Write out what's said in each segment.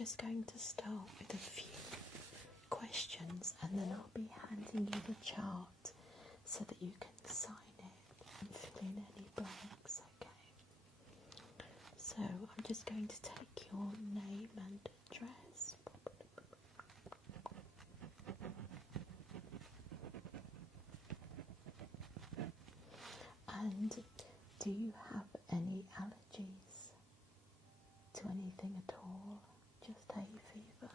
just going to start with a few questions, and then I'll be handing you the chart so that you can sign it and fill in any blanks, okay? So I'm just going to take your name and address. And do you have any allergies to anything at all? Just hay fever?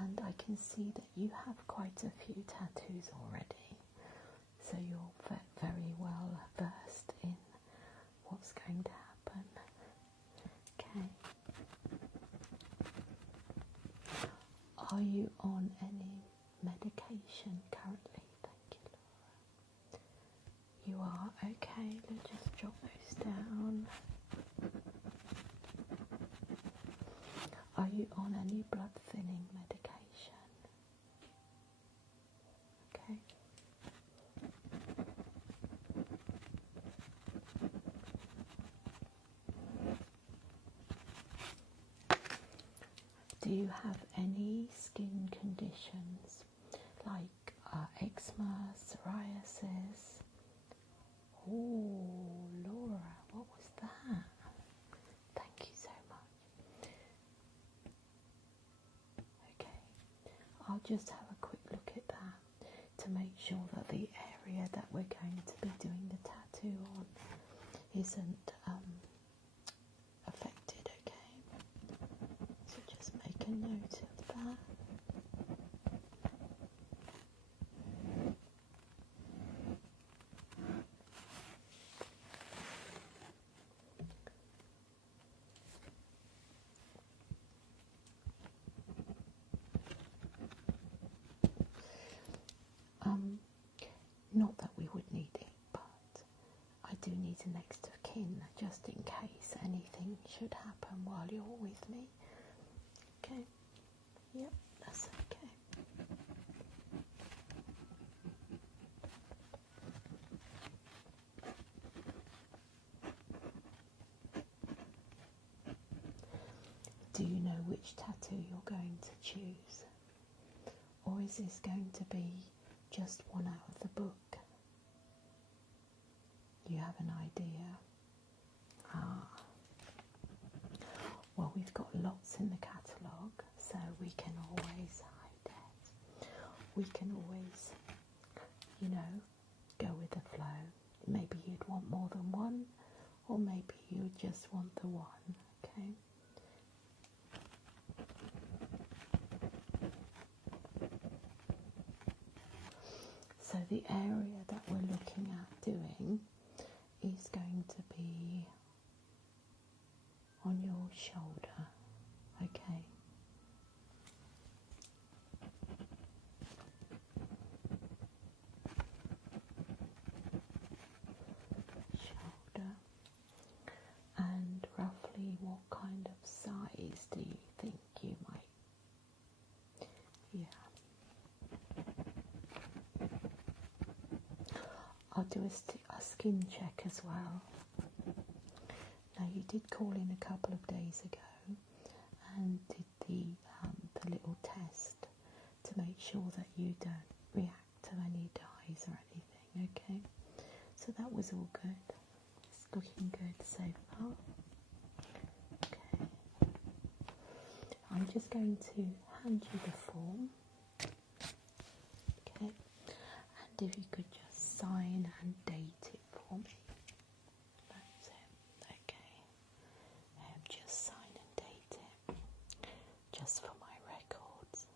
And I can see that you have quite a few tattoos already, so you're very well versed in what's going to happen. Okay. Are you on any medication currently? Thank you, Laura. You are? Okay, let's just jot those down. Are you on any blood thinning medication? Okay. Do you have any skin conditions like eczema, psoriasis? Oh, Laura, what was that? Thank you so much. Okay, I'll just have a quick look at that to make sure that the area that we're going to be doing the tattoo on isn't affected, okay? So just make a note of that. Not that we would need it, but I do need a next of kin just in case anything should happen while you're with me. Okay? Yep, that's okay. Do you know which tattoo you're going to choose? Or is this going to be just one out of the book? You have an idea? Well, we've got lots in the catalogue, so we can always hide it. We can always, you know, go with the flow. Maybe you'd want more than one, or maybe you just want the one, okay? So the area that we're looking at doing is going to be on your shoulder, okay? Shoulder. And roughly what kind of size do you think you might? Yeah. I'll do a skin check as well. Now, you did call in a couple of days ago and did the little test to make sure that you don't react to any dyes or anything, okay? So that was all good. It's looking good so far. Okay. I'm just going to hand you the form. Okay. And if you could just sign and date it for me. That's it. Okay. Just sign and date it. Just for my records.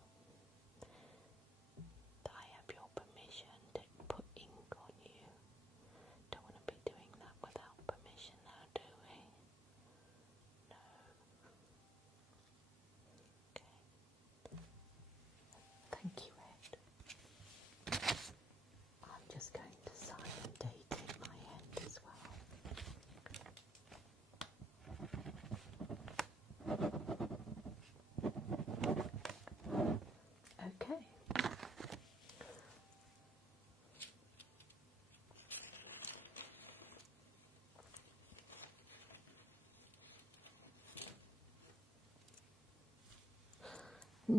That I have your permission to put ink on you. Don't want to be doing that without permission now, do we? No. Okay. Thank you, Ed. I'm just going to sign and date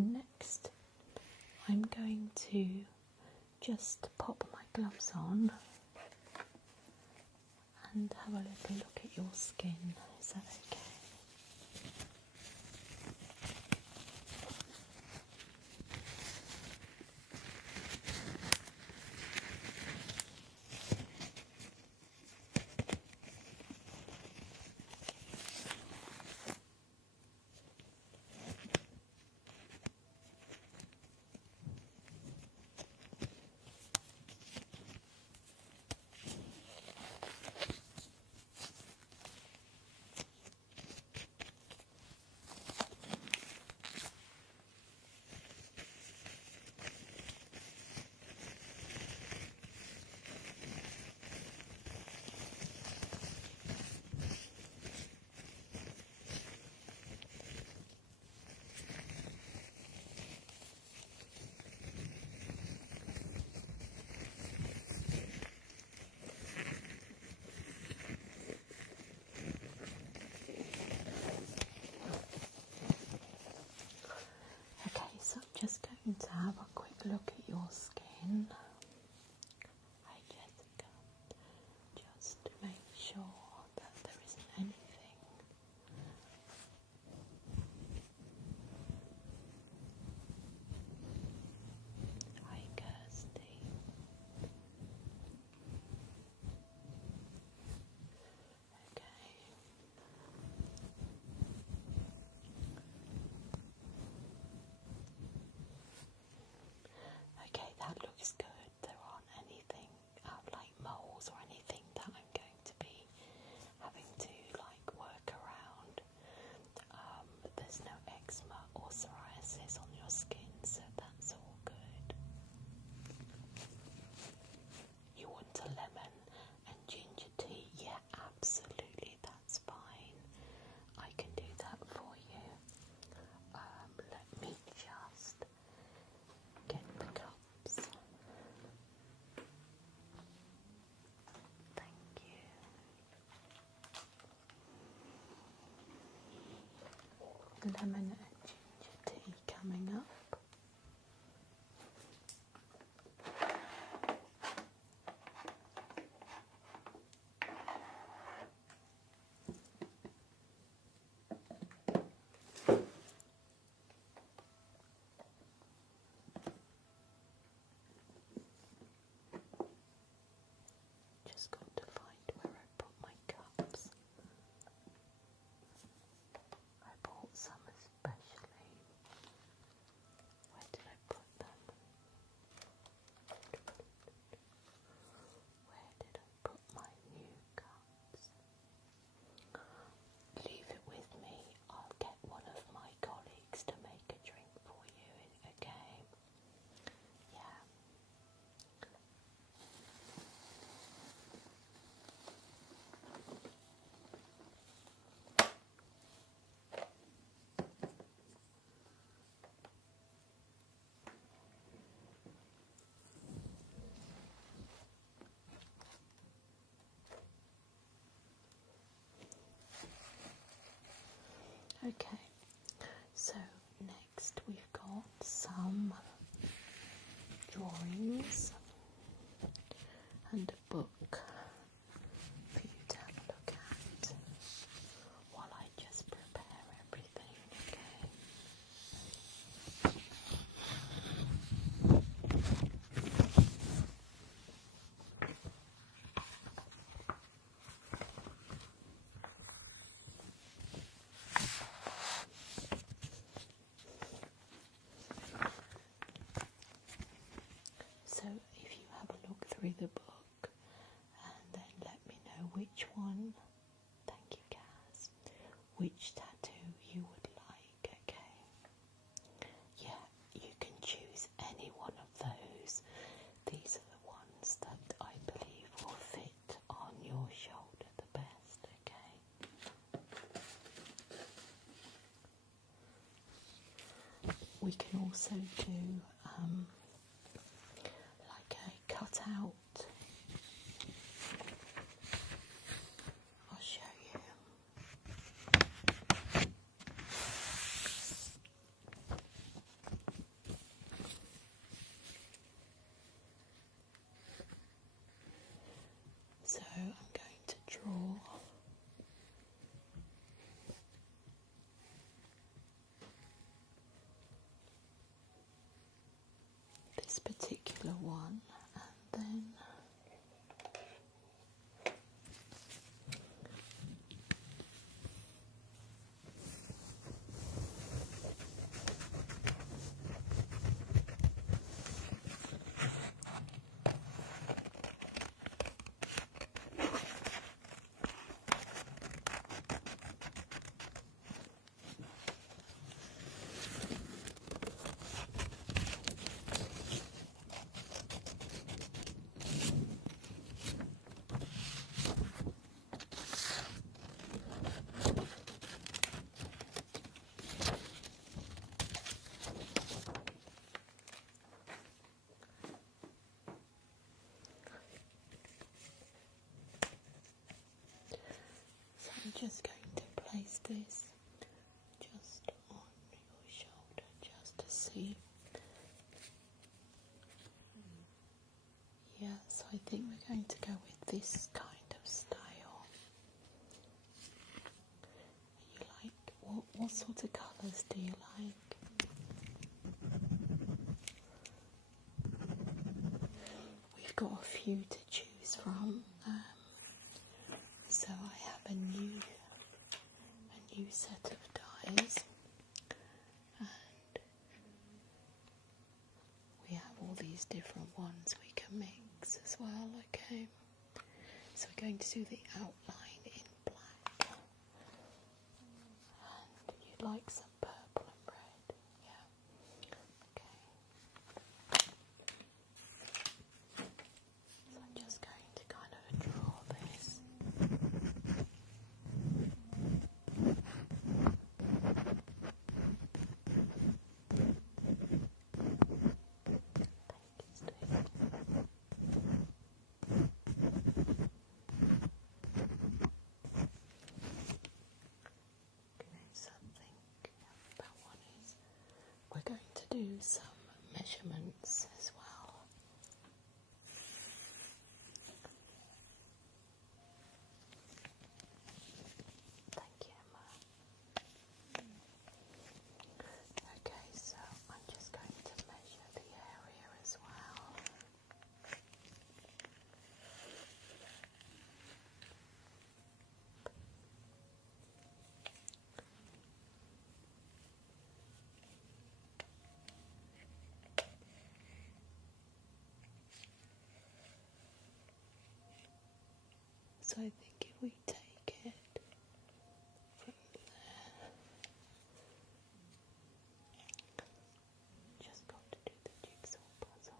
next I'm going to just pop my gloves on and have a little look at your skin. Is that okay? Just going to have a quick look at your skin. Hi Jessica, just to make sure that there isn't anything. Hi Kirsty. Okay. Okay, that looks good. There aren't anything like moles or anything that I'm going to be having to like work around. There's no eczema or psoriasis on your skin, so that's all good. You want a lemon and ginger tea? Yeah, absolutely, that's fine. I can do that for you. Let me just get the cups. Thank you. Lemon and ginger tea coming up. Just got to find where I put my cups. I bought some especially. Where did I put them? Where did I put my new cups? Leave it with me. I'll get one of my colleagues to make a drink for you, okay? Yeah. Okay, so next we've got some drawings and a book for you to have a look at while I just prepare everything, okay? So if you have a look through the book and then let me know which one, thank you Kaz, which tattoo you would like, okay? Yeah, you can choose any one of those. These are the ones that I believe will fit on your shoulder the best, okay? We can also do like a cutout. I'll show you. What sort of colours do you like? We've got a few to choose from, so I have a new set of dies, and we have all these different ones we can mix as well. Okay, so we're going to do the outline in black, and you'd like some purple and red, yeah, okay. So I'm just going to kind of draw this. We're going to do some measurements as well. Thank you, Emma. Okay, so I'm just going to measure the area as well. So I think if we take it from there, just got to do the jigsaw puzzle.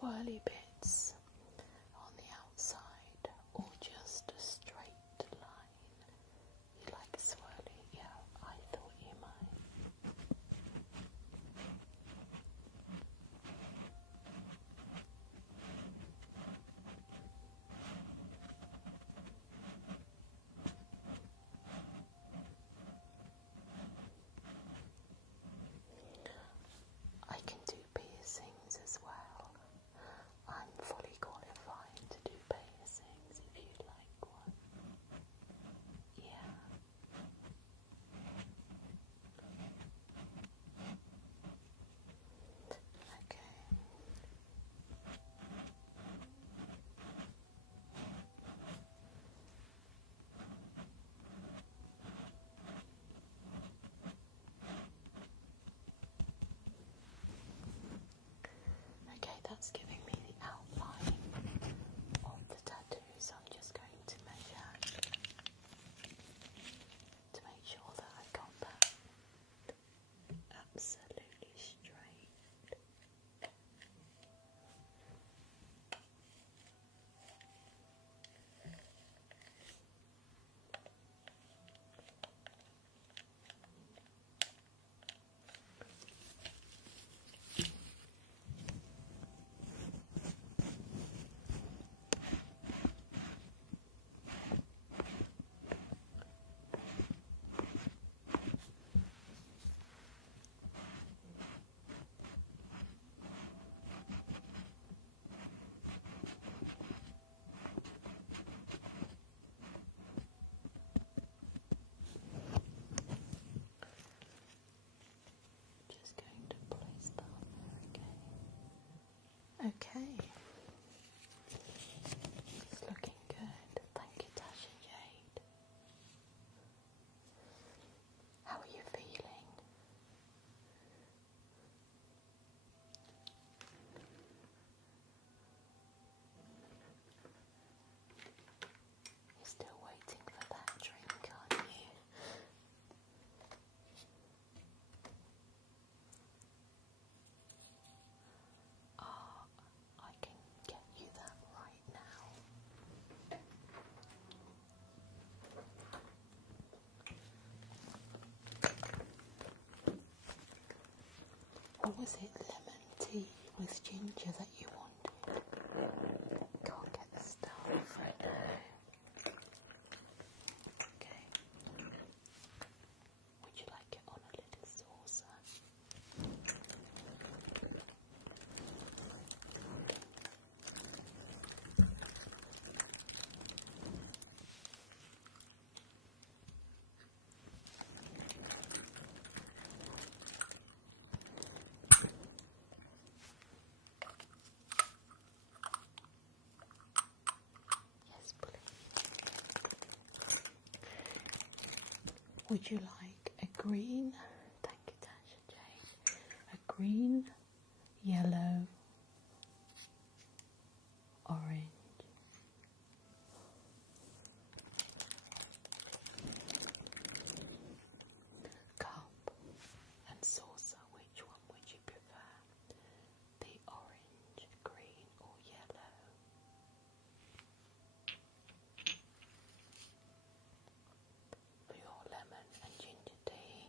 swirly bits on the outside, or just a straight line? You like swirly? Yeah, I thought you might. I can do piercings as well. I'm fully qualified to do piercings if you'd like one. Yeah. Okay. Okay, that's giving me the outline of the tattoo, so I'm just going to measure to make sure that I've got that absolutely straight. Just going to place that there again. Okay. It's looking good. Thank you, Tasha Jade. How are you feeling? You're still waiting for that drink, aren't you? Ah, I can get you that right now. Or was it lemon tea with ginger that you wanted? Can't get the stuff right now. Okay. Would you like it on a little saucer? Yes, please. Would you like a green? Thank you, Tasha Jane. A green, yellow, orange. Cup and saucer, which one would you prefer? The orange, green or yellow? For your lemon and ginger tea.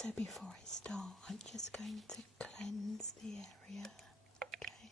So before I start, I'm just going to cleanse the area. Okay.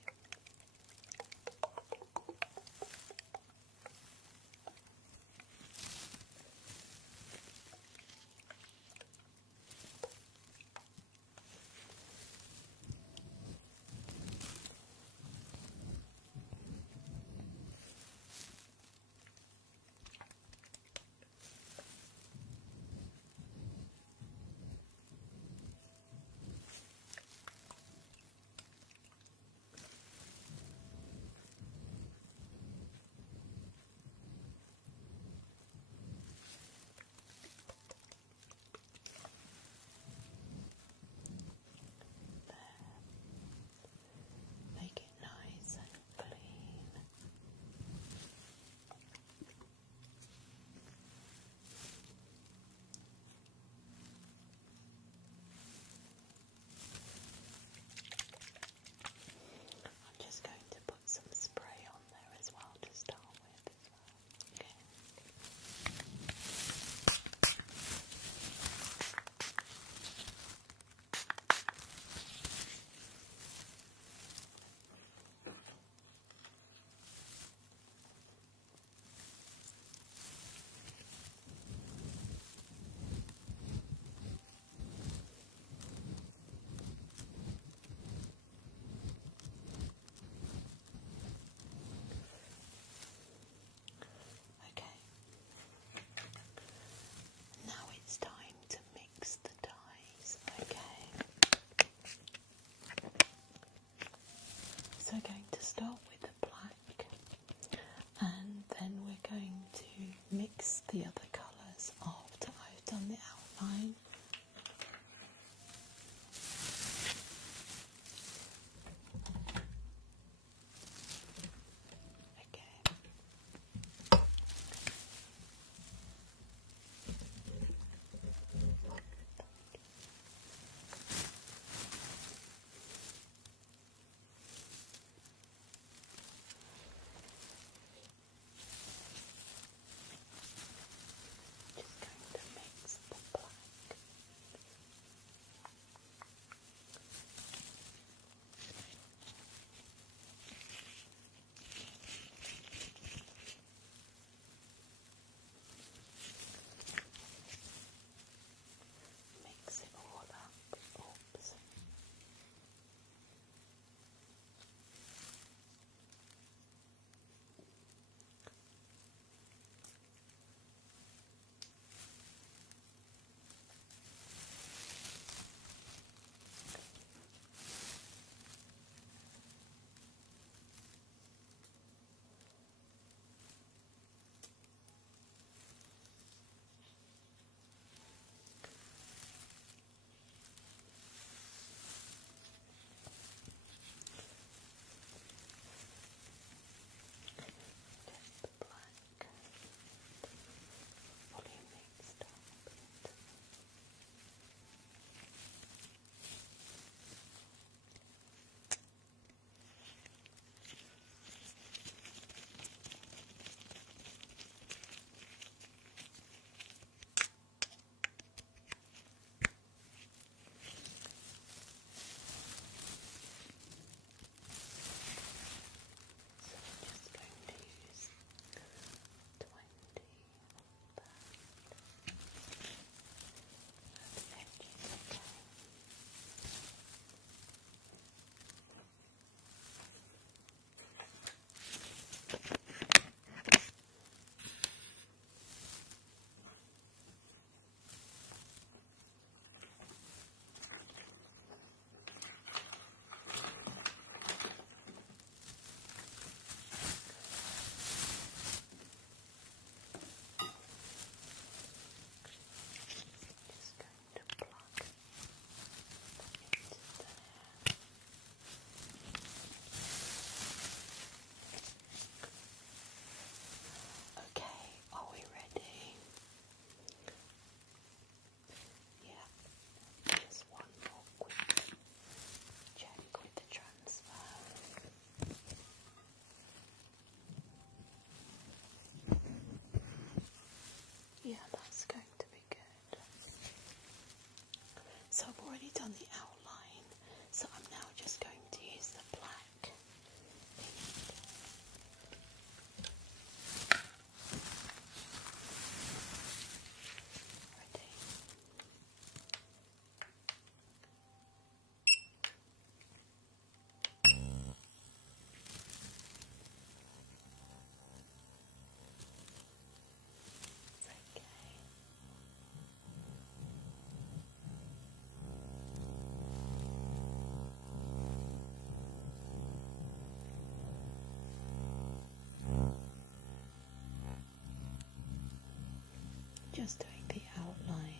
just doing the outline.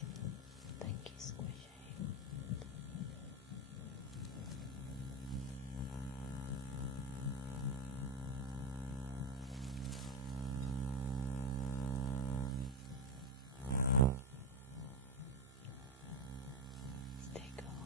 Thank you, Squishy. Stickles.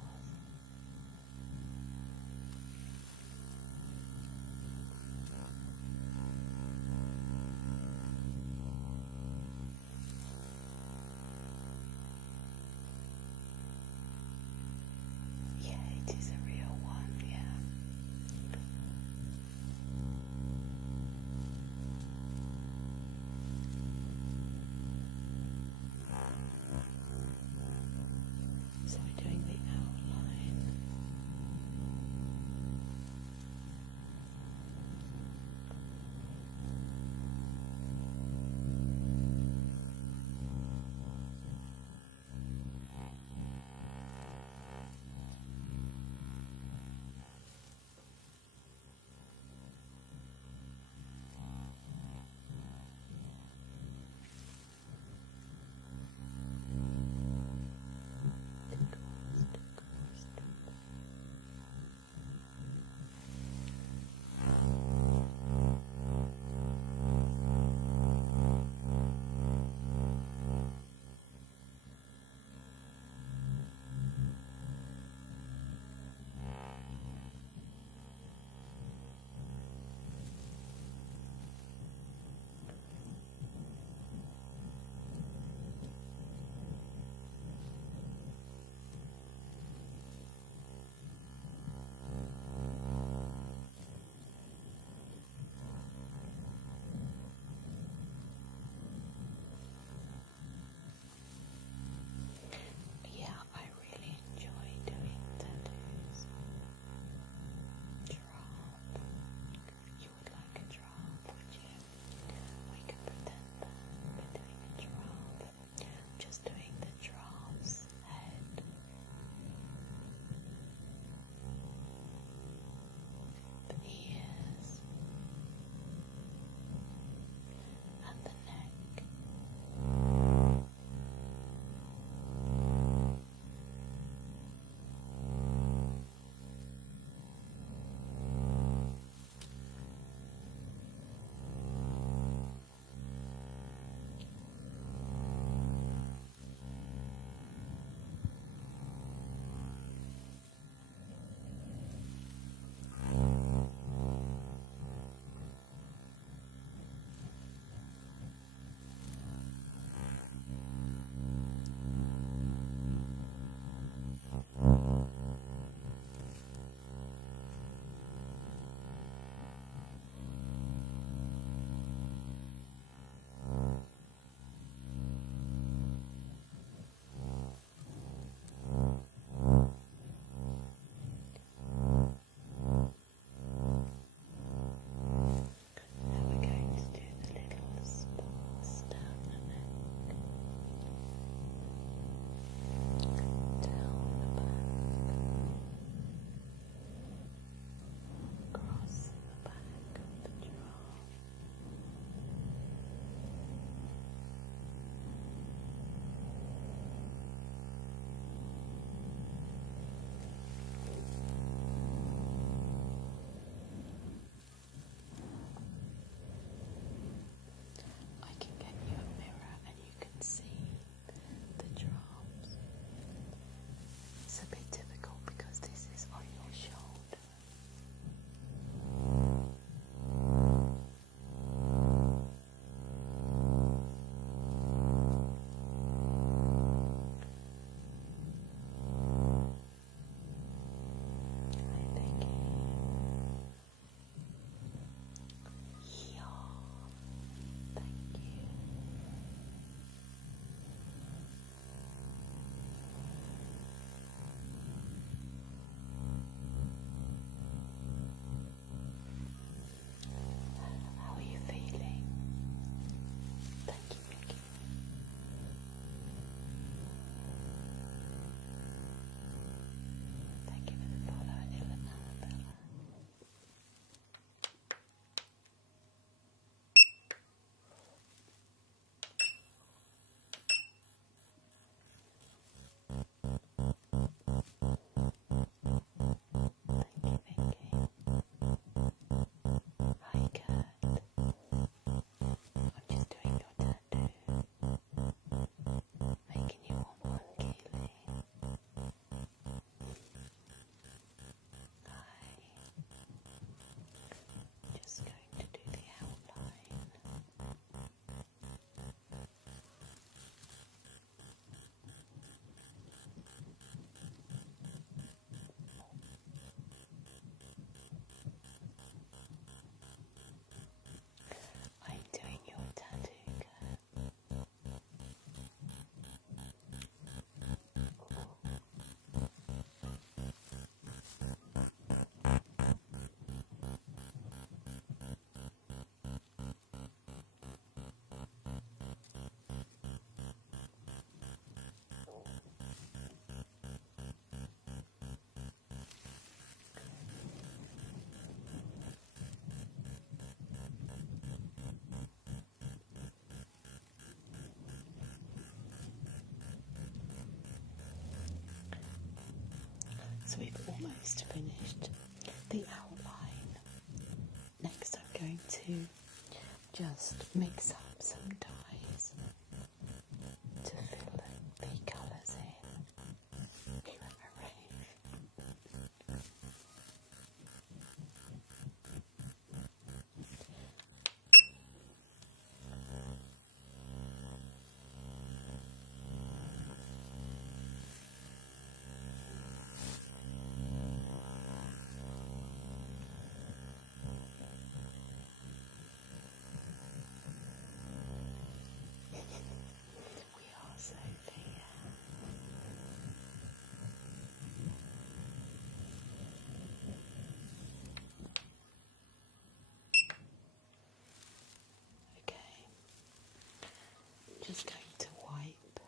just going to wipe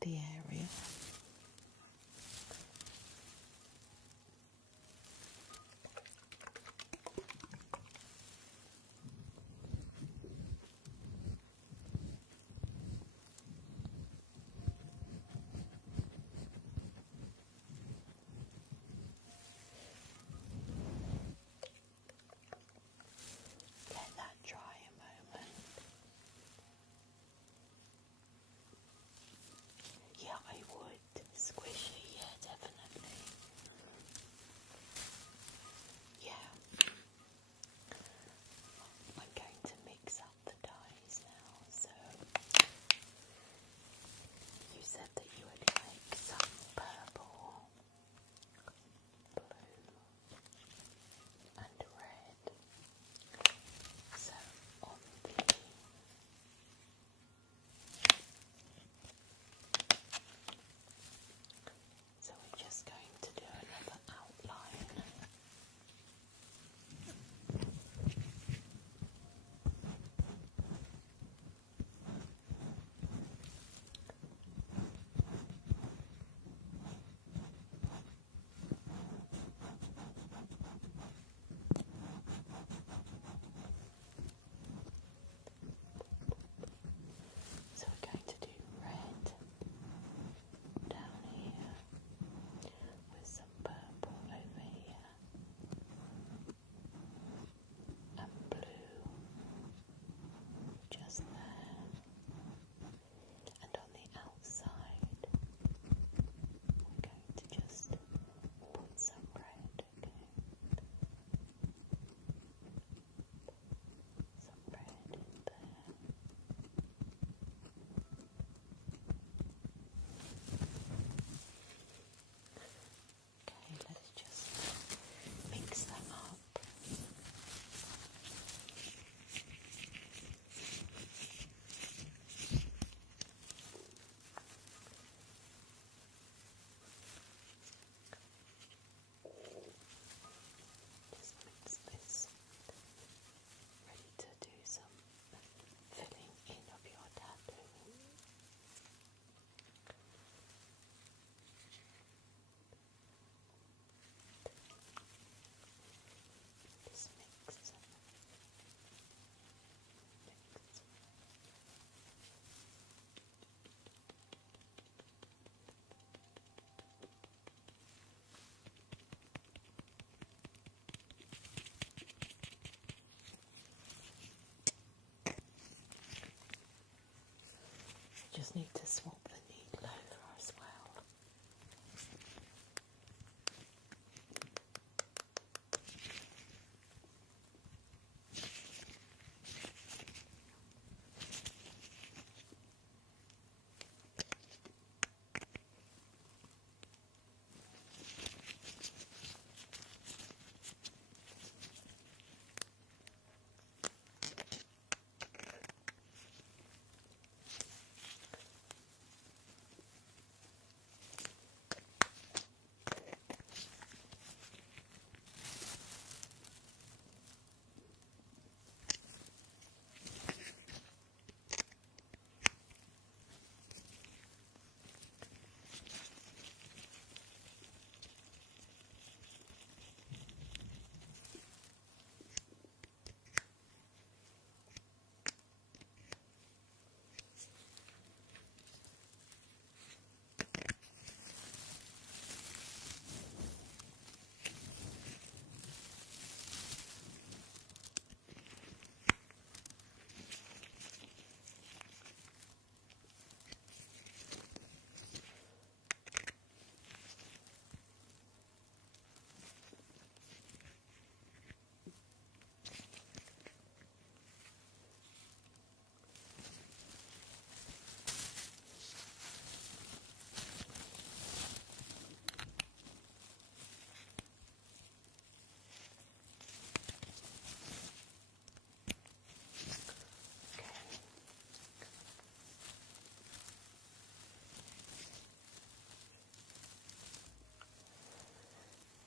the area. Let that dry a moment. Yeah, I would. Squishy, yeah, definitely. Yeah. I'm going to mix up the dyes now, so you said that you would like some purple, blue and red. So on the So we're just going to do another outline. So we're going to do red down here with some purple over here and blue just there, and on the outside we're going to just put some red, okay? Some red in there. Okay, let's just mix them up. Just mix this. Ready to do some filling in of your tattoo. Just mix. Just need to swap the needle over as well.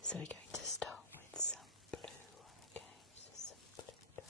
So we're going to start with some blue, okay, so some blue dye.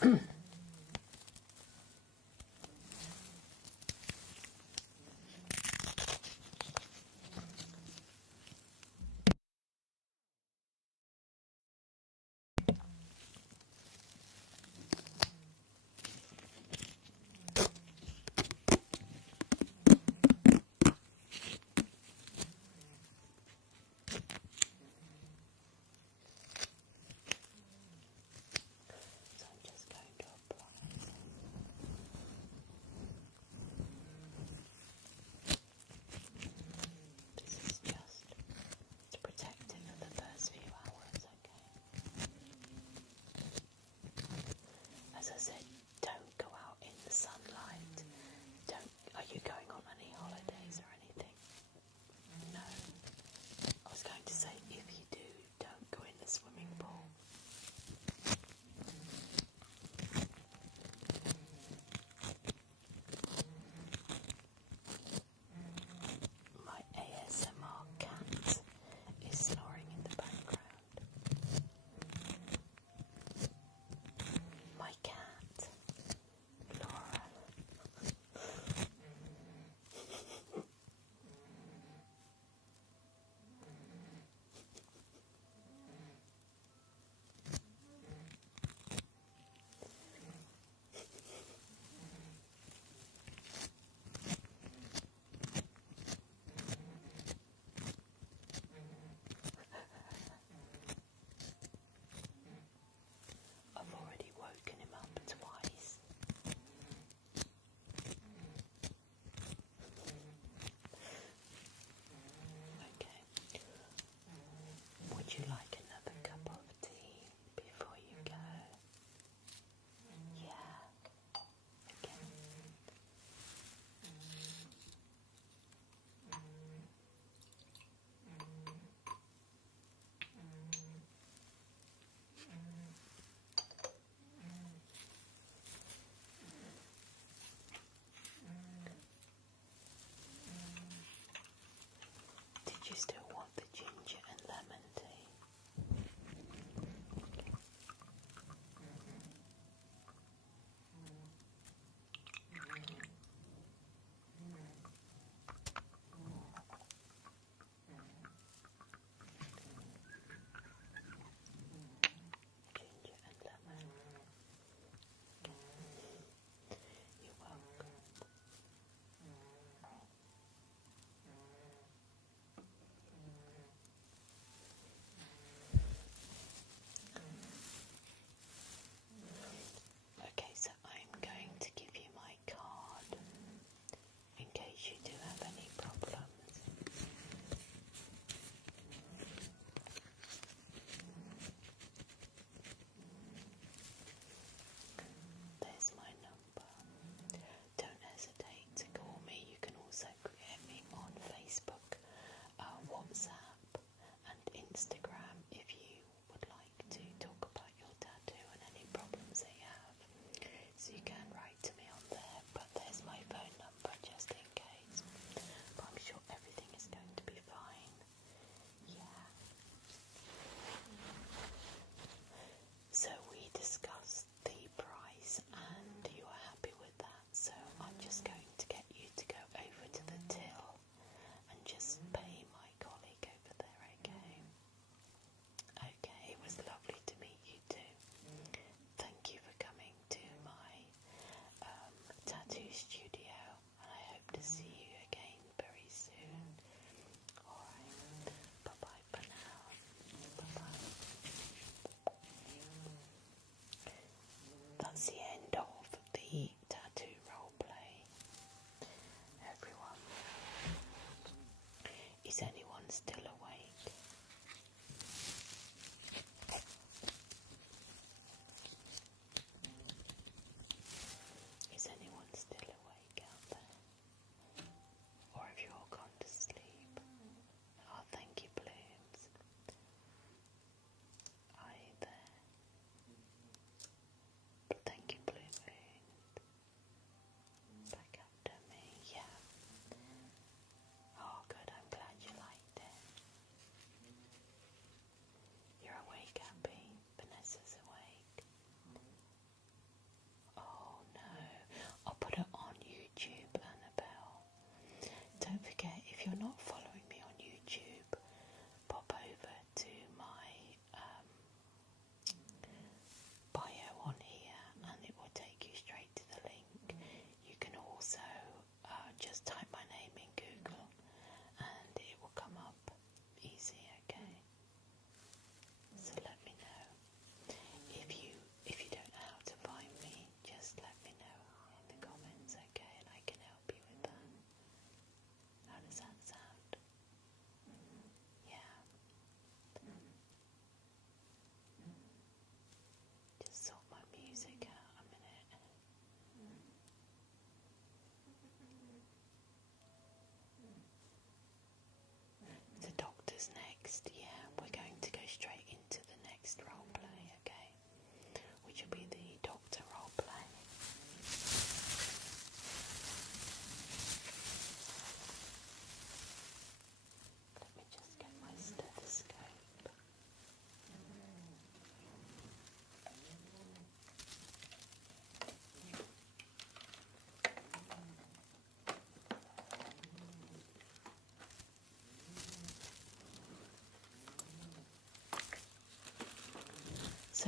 So I'm just going to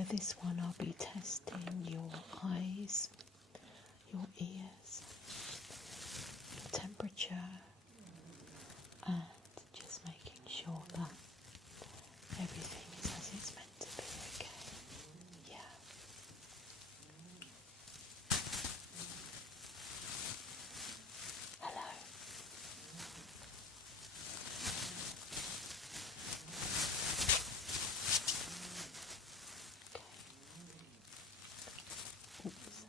So this one I'll be testing your eyes, your ears, your temperature, and just making sure that everything is as it's meant to be, okay? Yeah. Hello. Okay. Oops.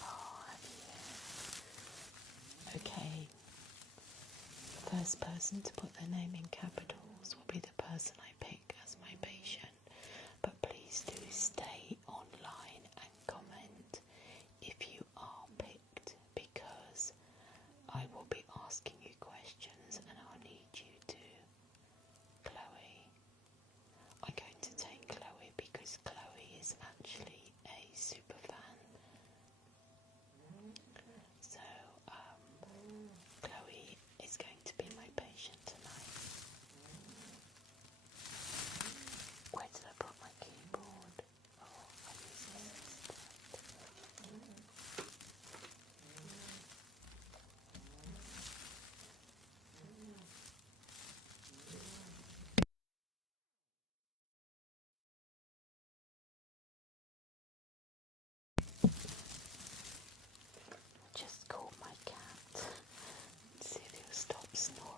Oh, have you? Okay. The first person to put their name in capitals will be the person I pick as my patient. But please do stay online and comment if you are picked, because I will be asking you questions and I'll need you to. Chloe. I'm going to take Chloe because Chloe is actually a super fan. So, Chloe is going to be my patient tonight. Where did I put my keyboard? Oh, I use this. Just call my cat. See if he'll stop snoring.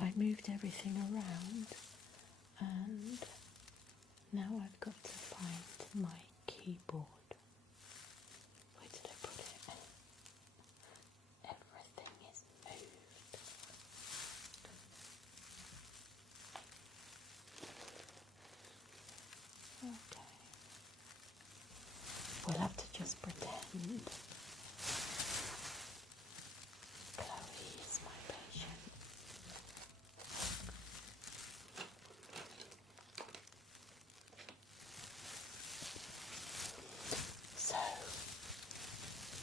I moved everything around and now I've got to find my keyboard. Where did I put it? Everything is moved. Okay. We'll have to just pretend Chloe is my patient. So,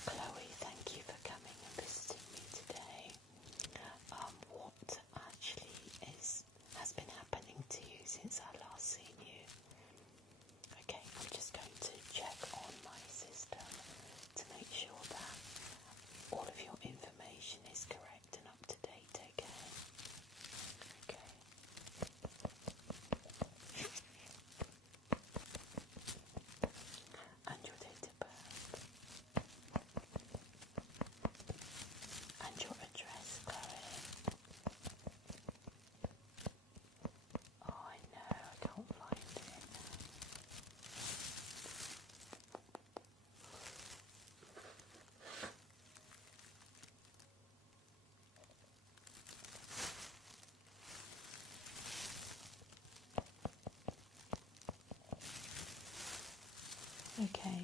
Chloe, thank you for coming and visiting me today. What actually has been happening to you since I last seen you? Okay, I'm just going to check on my system to make sure that all of your information is correct and up to date, okay? Okay. And your date of birth. And your address, Chloe. Oh, I know, I can't find it. Okay,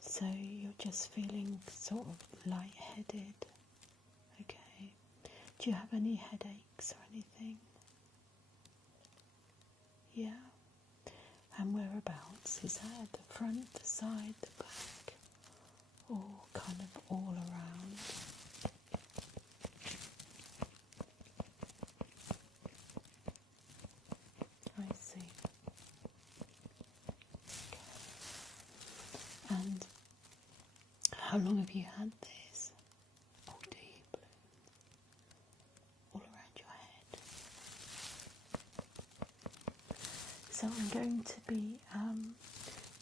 so you're just feeling sort of lightheaded. Okay, do you have any headaches or anything? Yeah, and whereabouts? Is that at the front, the side, the back, or kind of all around? I see. Okay. And how long have you had this? Oh, deep all around your head. So I'm going to be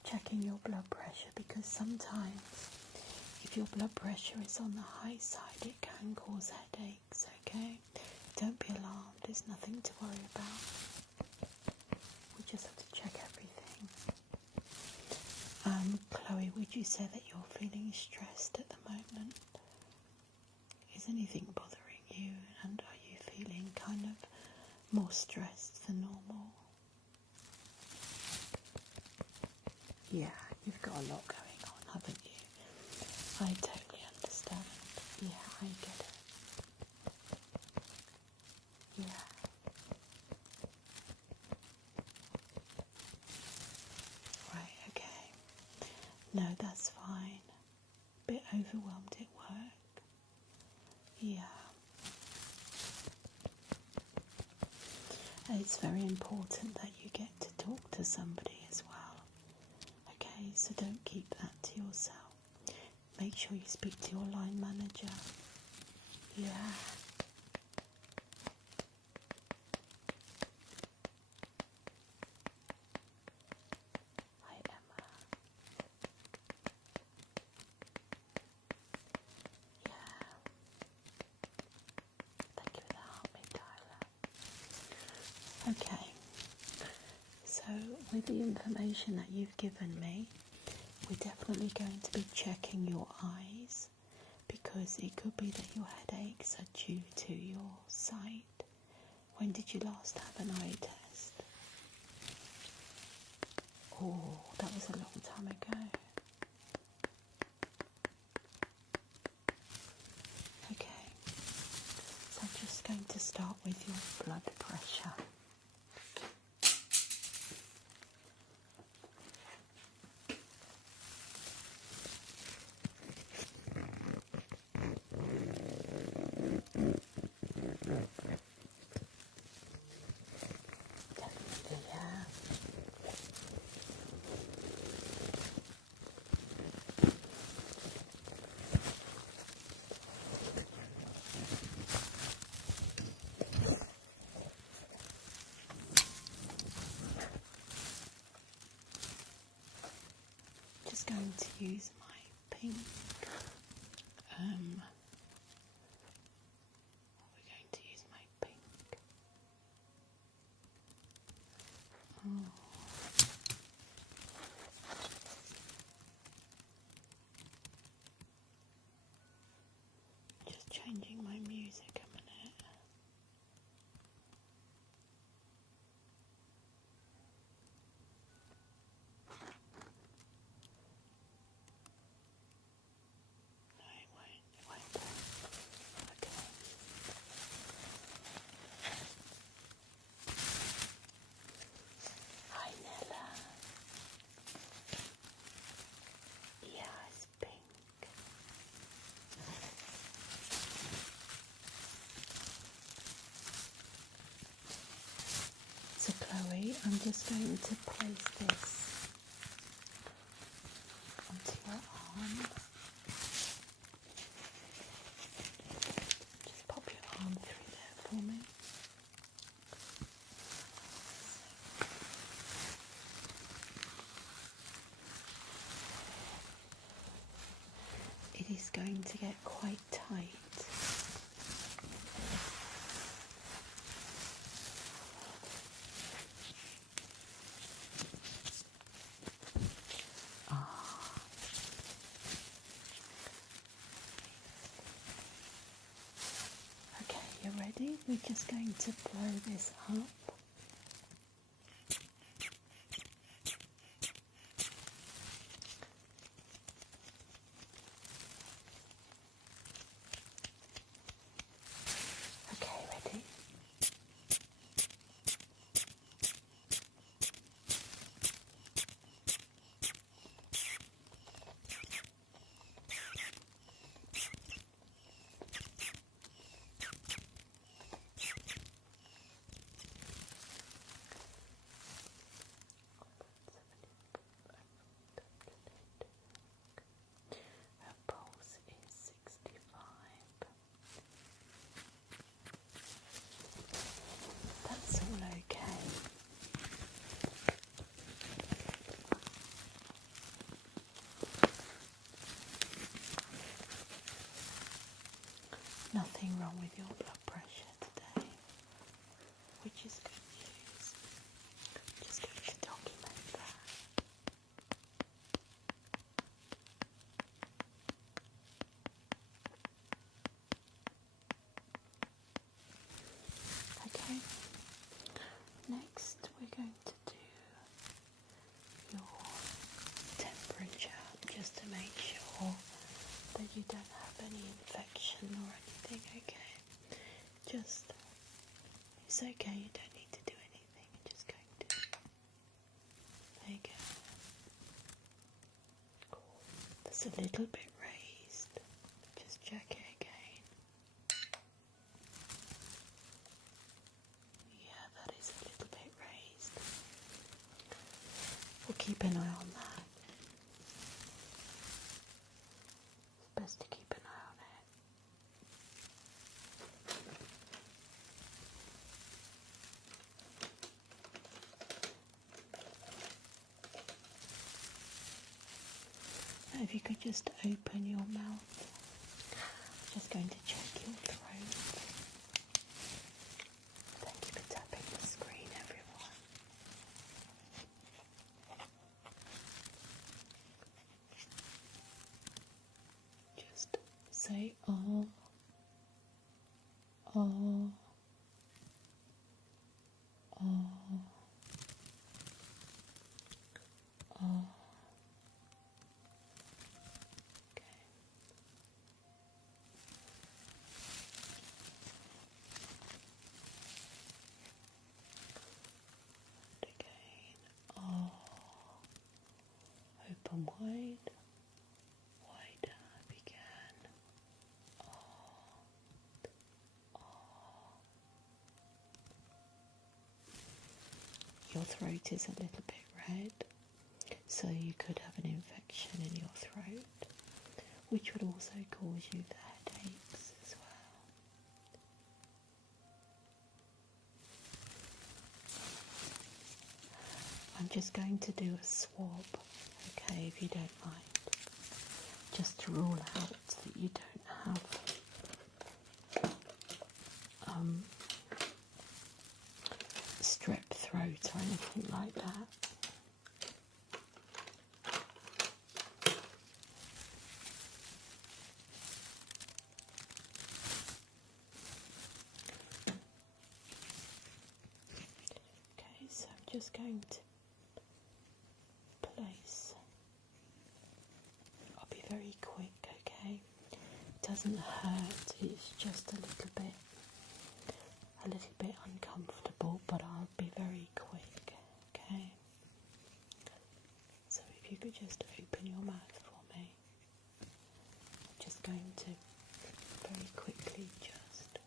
checking your blood pressure, because sometimes if your blood pressure is on the high side it can cause headaches, okay? Don't be alarmed, there's nothing to worry about. We just have to check everything. Chloe, would you say that you're feeling stressed at the moment? Is anything bothering you, and are you feeling kind of more stressed than normal? Yeah, you've got a lot going on, haven't you? I totally understand. Yeah, I get it. No, that's fine. Bit overwhelmed at work. Yeah. And it's very important that you get to talk to somebody as well. Okay, so don't keep that to yourself. Make sure you speak to your line manager. Yeah. Hi, Emma. Yeah. Thank you for the heart, Tyler. Okay. So, with the information that you've given me, we're definitely going to be checking your eyes, because it could be that your headaches are due to your sight. When did you last have an eye test? Oh, that was a long time ago. Okay, so I'm just going to start with your blood pressure. Just going to use my pink. We're going to use my pink. Just changing my music a minute. No, it won't. Okay. Hi, Nella. Yeah, it's pink. So, Chloe, I'm just going to place this onto your arm. Just pop your arm through there for me. It is going to get quite tight. Okay, you ready? We're just going to blow this up. Okay, ready? Her pulse is 65. That's all okay. Nothing wrong with your blood pressure today, which is good news. Just going to document that. Okay, next we're going to do your temperature, just to make sure that you don't have any infection or anything, okay? Just, it's okay, you don't need to do anything, I'm just going to, there you go. Cool. it's a little bit raised. Just check it again. Yeah, that is a little bit raised. We'll keep an eye on that. It's best to keep an eye on it. Now if you could just open your mouth. I'm just going to check your throat. Thank you for tapping the screen, everyone. Just say oh, oh, oh, oh. Open wide, wider if you can. Your throat is a little bit red, so you could have an infection in your throat, which would also cause you the headaches as well. I'm just going to do a swab, okay, if you don't mind, just to rule out that you don't have strep throat or anything like that. Okay, so I'm just going to place. I'll be very quick, okay? It doesn't hurt, it's just a little bit uncomfortable, but I'll be very quick, okay? So if you could just open your mouth for me. I'm just going to very quickly just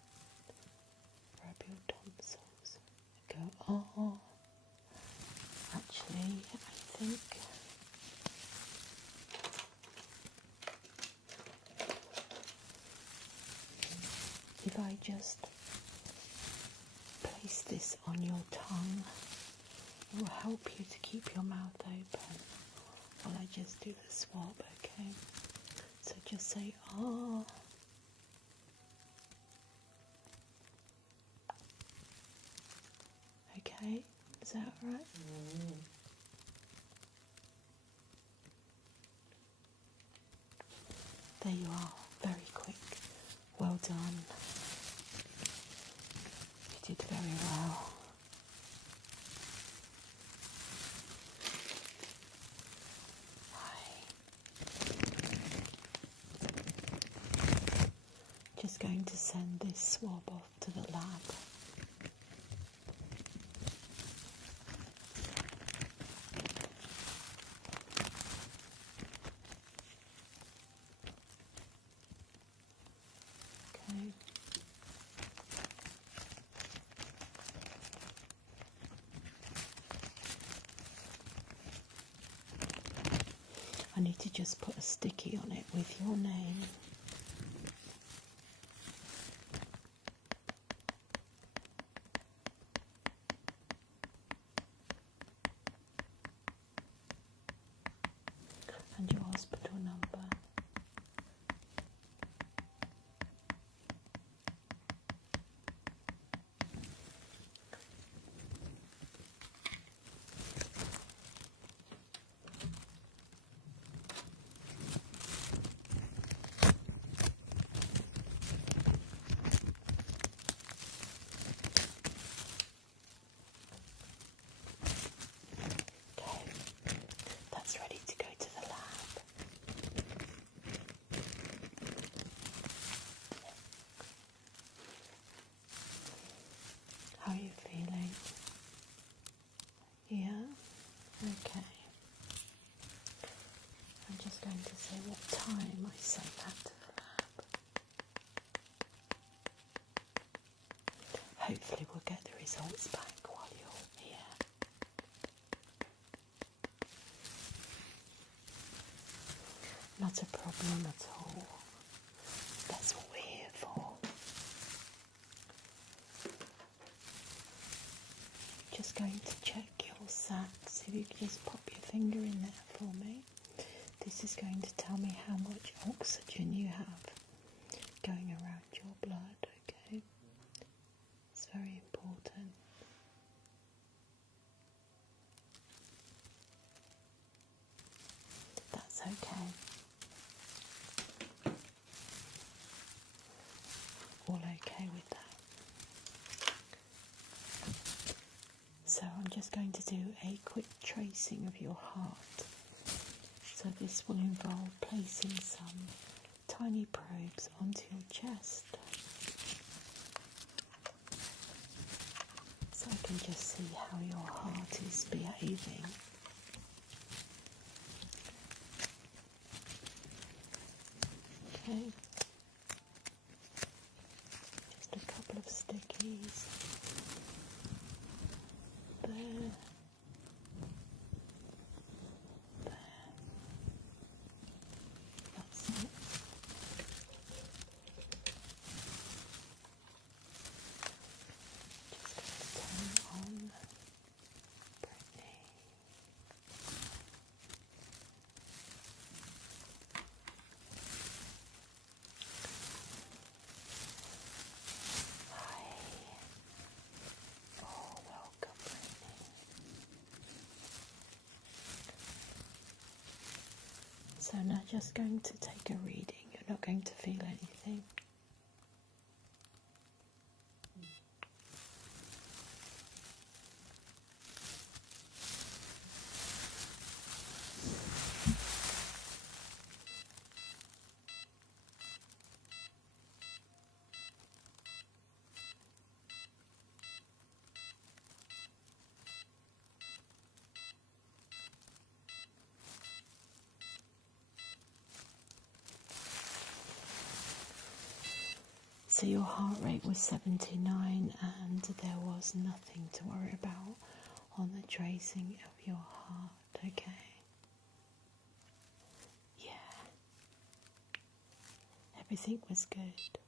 rub your tonsils and go, oh, actually, I think if I just place this on your tongue, it will help you to keep your mouth open while I just do the swab, okay? So just say, oh. Okay, is that right? There you are, very quick. Well done. You did very well. Just going to send this swab off to the lab. Okay. I need to just put a sticky on it with your name. And your hospital number. That's ready to go to the lab. How are you feeling? Yeah? Okay. I'm just going to say what hopefully we'll get the results back while you're here. Not a problem at all. That's what we're here for. Just going to check your sacs. If you could just pop your finger in there for me. This is going to tell me how much oxygen you have going around your blood, okay? It's very important. That's okay. All okay with that. So I'm just going to do a quick tracing of your heart. So this will involve placing some tiny probes onto your chest. So I can just see how your heart is behaving. Okay. Just a couple of stickies. There. That's it. Just going to turn on Brittany. Hi. Oh, welcome, Brittany. So now just going to take a reading. You're not going to feel anything. So your heart rate was 79 and there was nothing to worry about on the tracing of your heart, okay? Yeah. Everything was good.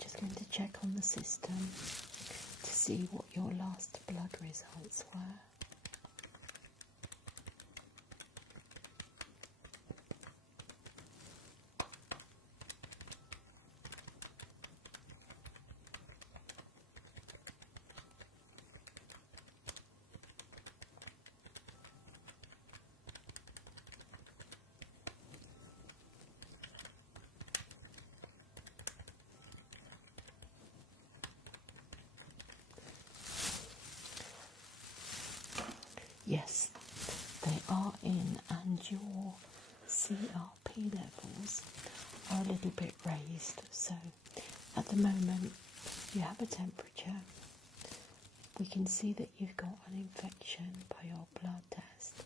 Just going to check on the system to see what your last blood results were. Yes, they are in, and your CRP levels are a little bit raised. So at the moment you have a temperature. We can see that you've got an infection by your blood test,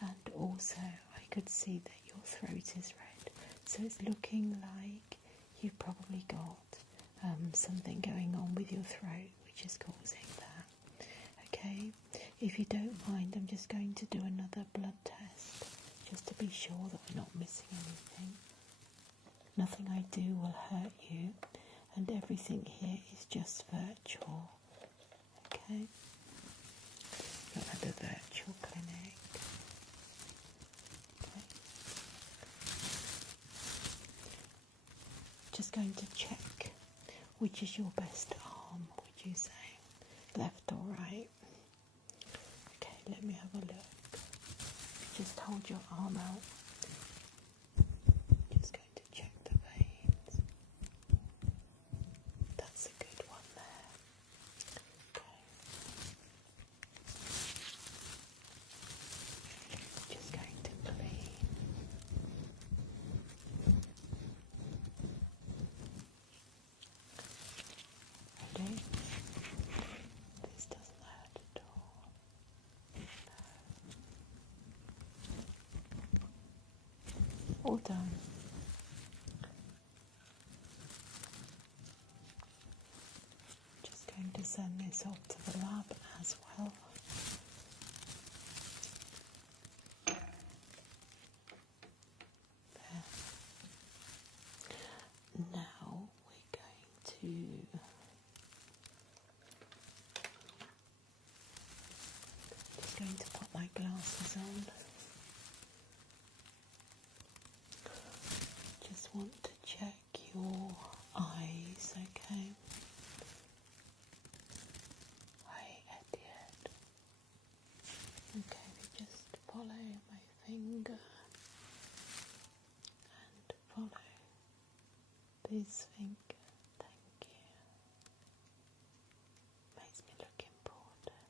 and also I could see that your throat is red. So it's looking like you've probably got something going on with your throat which is causing that. Okay, if you don't mind, I'm just going to do another blood test just to be sure that we're not missing anything. Nothing I do will hurt you, and everything here is just virtual. Okay, you're at the virtual clinic. Okay. Just going to check which is your best arm, would you say? Left or right? Okay, let me have a look. Just hold your arm out. Just going to check the veins. That's a good one there. Okay. all done. Just going to send this off to the lab as well. There. Now we're going to put my glasses on. Just want to check your eyes, okay? Hi, Ediot. Okay, we just follow my finger and follow this finger. Thank you. Makes me look important.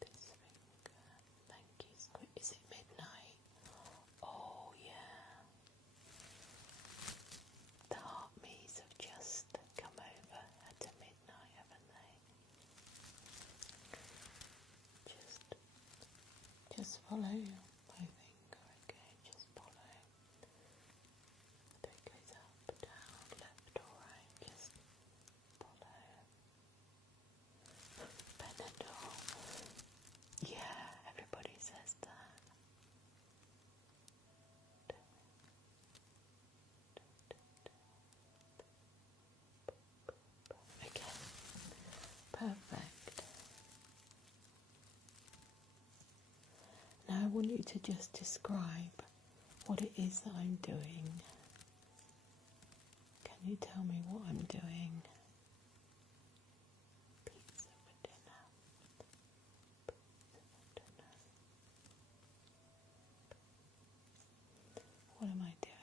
This finger. Thank you. Is it midnight? Oh yeah. The heartbeats have just come over at midnight, haven't they? Just follow my finger, okay? Just follow. Whether it goes up, down, left or right, just follow. Panadol. Yeah, everybody says that. Okay, perfect. Now I want you to just describe what it is that I'm doing. Can you tell me what I'm doing? Pizza for dinner. What am I doing?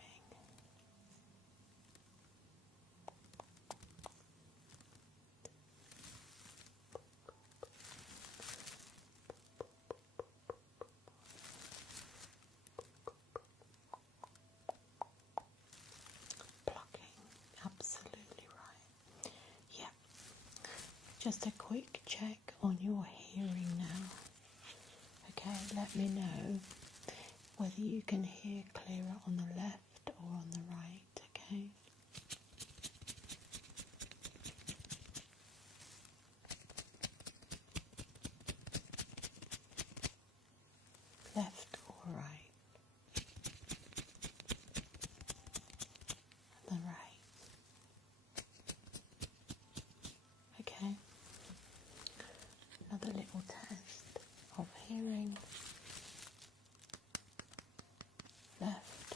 Plucking. Absolutely right. Yeah. Just a quick check on your hearing now. Okay, let me know whether you can hear clearer on the left or on the right, okay? Left or right? And the right. Okay. Another little test of hearing. Left.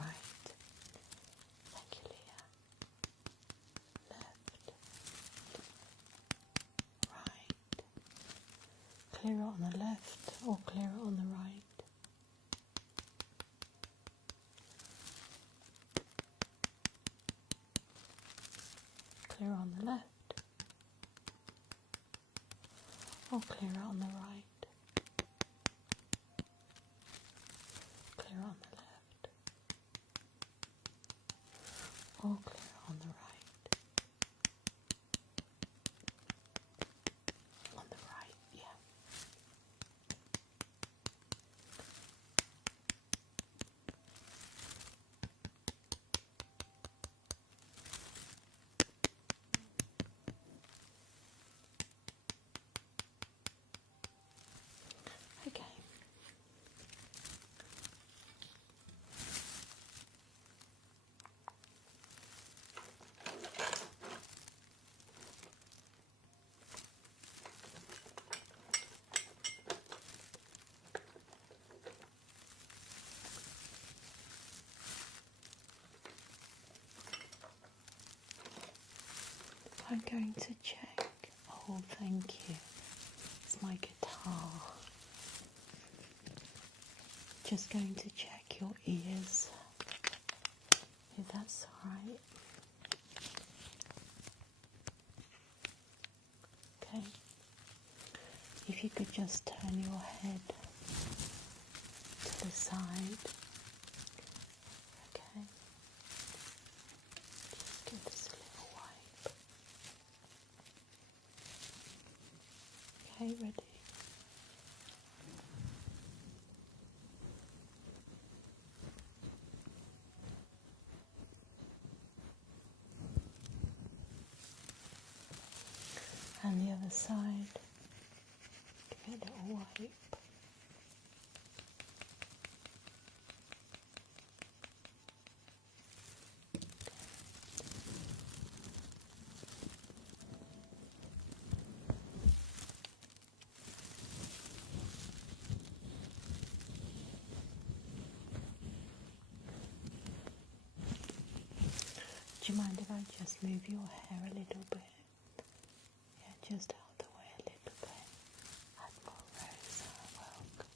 Right. Thank you, Leah. Left. Right. Clearer on the left or clearer on the right? Clearer on the left or clearer on the right? Clearer on the left or clearer on the right? On the right, yeah. Okay. I'm going to check. Oh, thank you. It's my guitar. Just going to check your ears. If that's alright. Okay. If you could just turn your head to the side. Okay. Just give this a little wipe. Okay, ready? And the other side, give it a little wipe. Do you mind if I just move your hair a little bit? Yeah, just out the way a little bit. Admiral Rosa, welcome.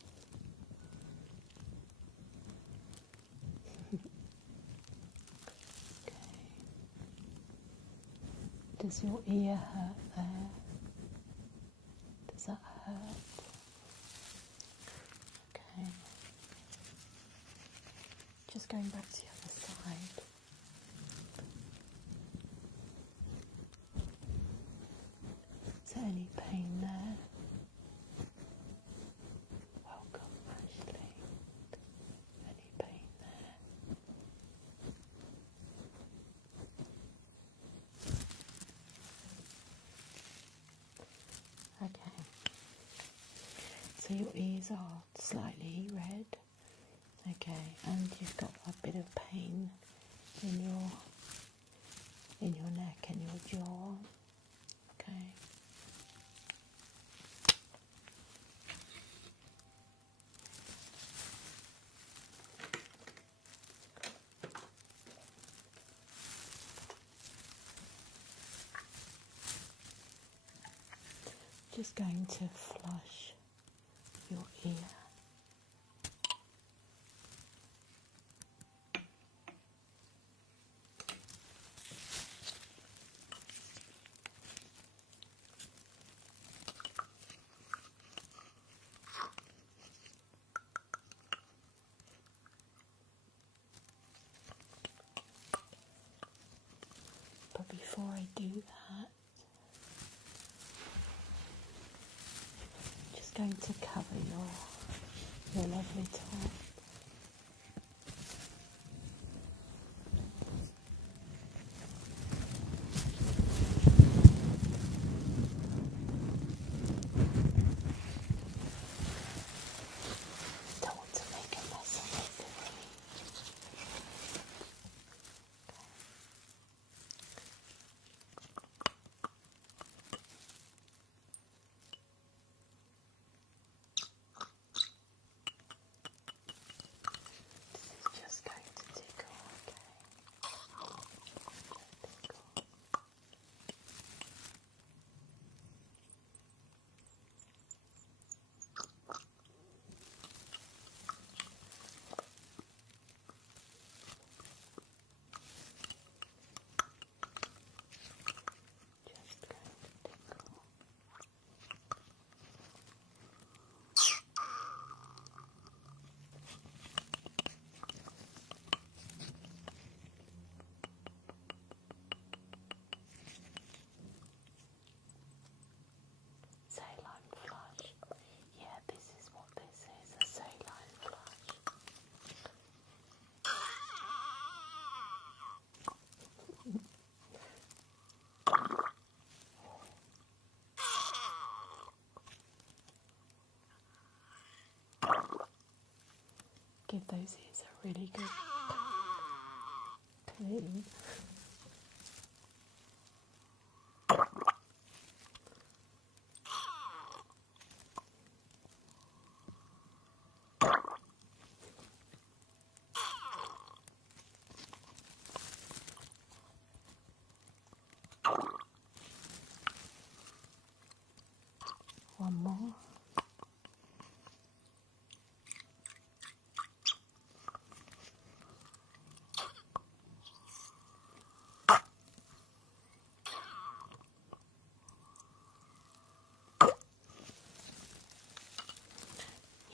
Okay. Does your ear hurt there? Does that hurt? Okay. Just going back to the other side. Is there any pain there? Welcome, Ashley. Any pain there? Okay. So your ears are slightly red. Okay, and you've got a bit of pain in your neck and your jaw. Okay. Just going to flush your ear. But before I do that, I'm just going to cover your lovely top. Don't want to make a mess of it, do we? This is just going to tickle, okay? Tickle. Just going to tickle. Saline flush. Yeah, this is what this is, a saline flush. Give those ears a really good clean. One more.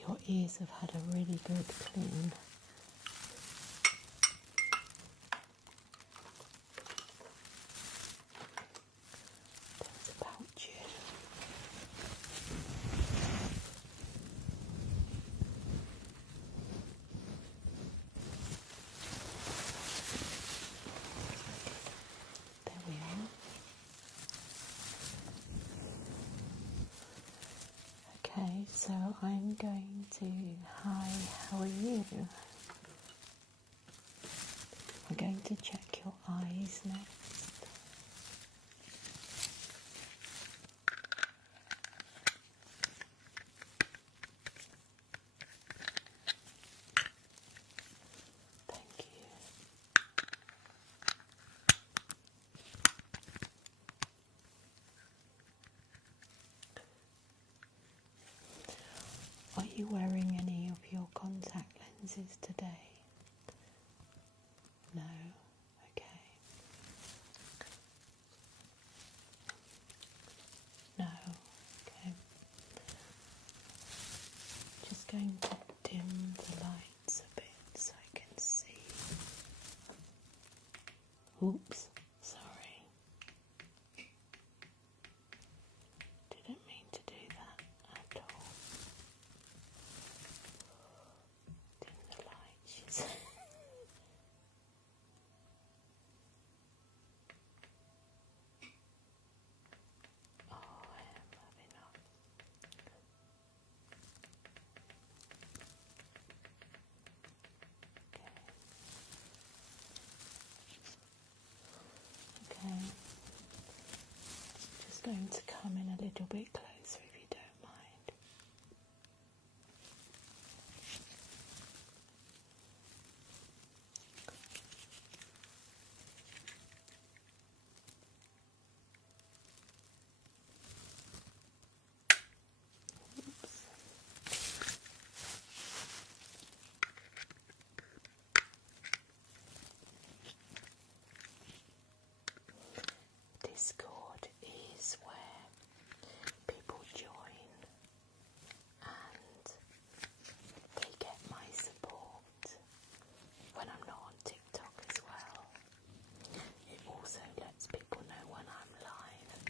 Your ears have had a really good clean. That's about you. There we are. Okay, so I'm going to, hi, how are you? I'm going to check your eyes next. Thank you. Are you wearing any of your contact lenses today? No? Okay. No? Okay. Just going to dim the lights a bit so I can see. Oops, sorry. Didn't mean to do that at all. Dim the lights, she said. Oh, I am loving up. Okay. Just going to come in a little bit closer if you don't mind. Oops. Discord is where people join and they get my support when I'm not on TikTok as well. It also lets people know when I'm live,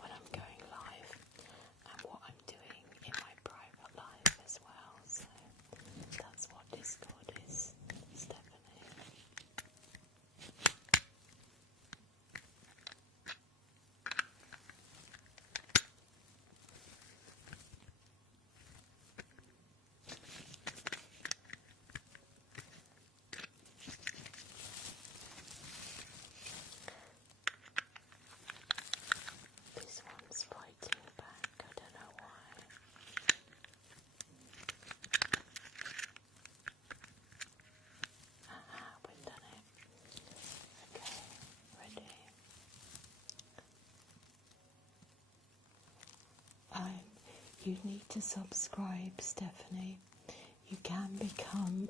when I'm going live, and what I'm doing in my private life as well. So that's what Discord is, Stephanie. This one's fighting back, I don't know why. Aha, we've done it. Okay, ready. You need to subscribe, Stephanie. You can become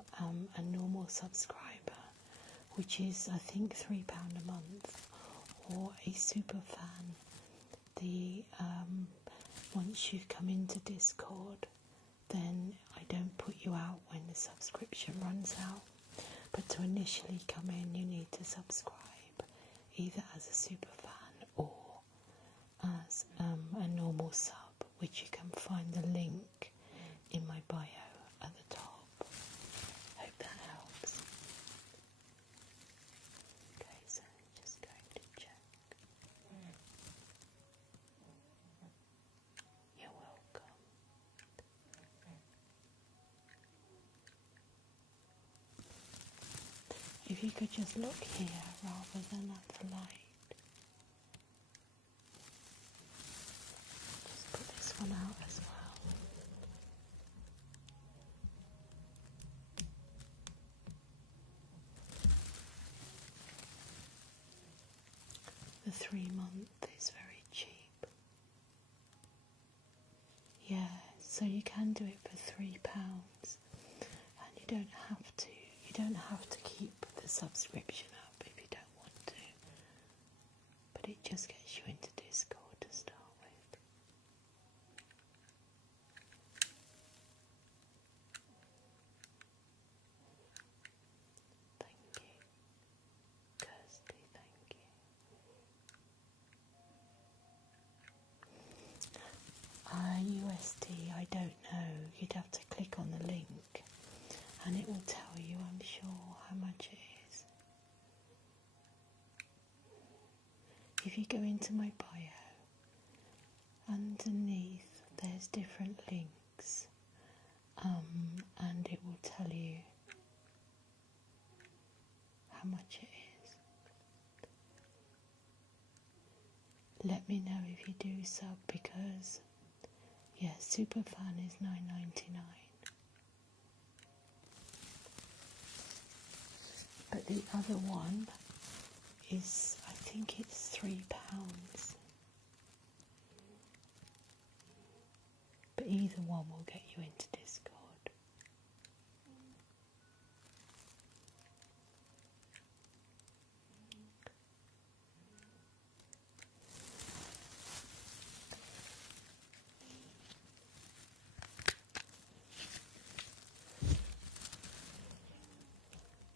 a normal subscriber, which is I think £3 a month, or a super fan. Once you come into Discord, then I don't put you out when the subscription runs out. But to initially come in, you need to subscribe, either as a super fan or as a normal sub, which you can find the link in my bio at the top. Hope that helps. Okay, so just going to check. You're welcome. If you could just look here rather than at the light. Just put this one out as well. The 3-month is very cheap. Yeah, so you can do it for £3, and you don't have to keep the subscription up if you don't want to. But it just gets you into Discord to start with. Thank you. Kirsty, thank you. USD, I don't know. You'd have to click on the link and it will tell you, I'm sure, how much it is. If you go into my bio, underneath there's different let me know if you do sub, because yeah, Superfan is $9.99. But the other one is, I think it's £3. But either one will get you into Discord.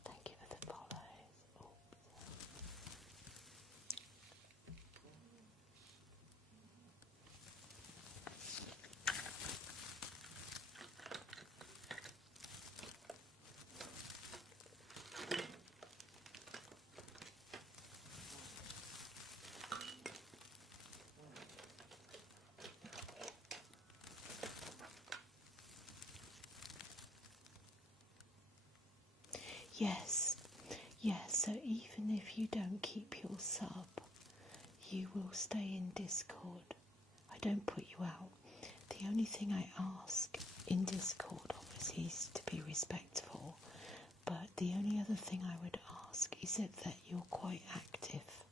Thank you for the follows. Oops. Yes, so even if you don't keep your sub, you will stay in Discord. I don't put you out. The only thing I ask in Discord, obviously, is to be respectful, but the only other thing I would ask is that you're quite active,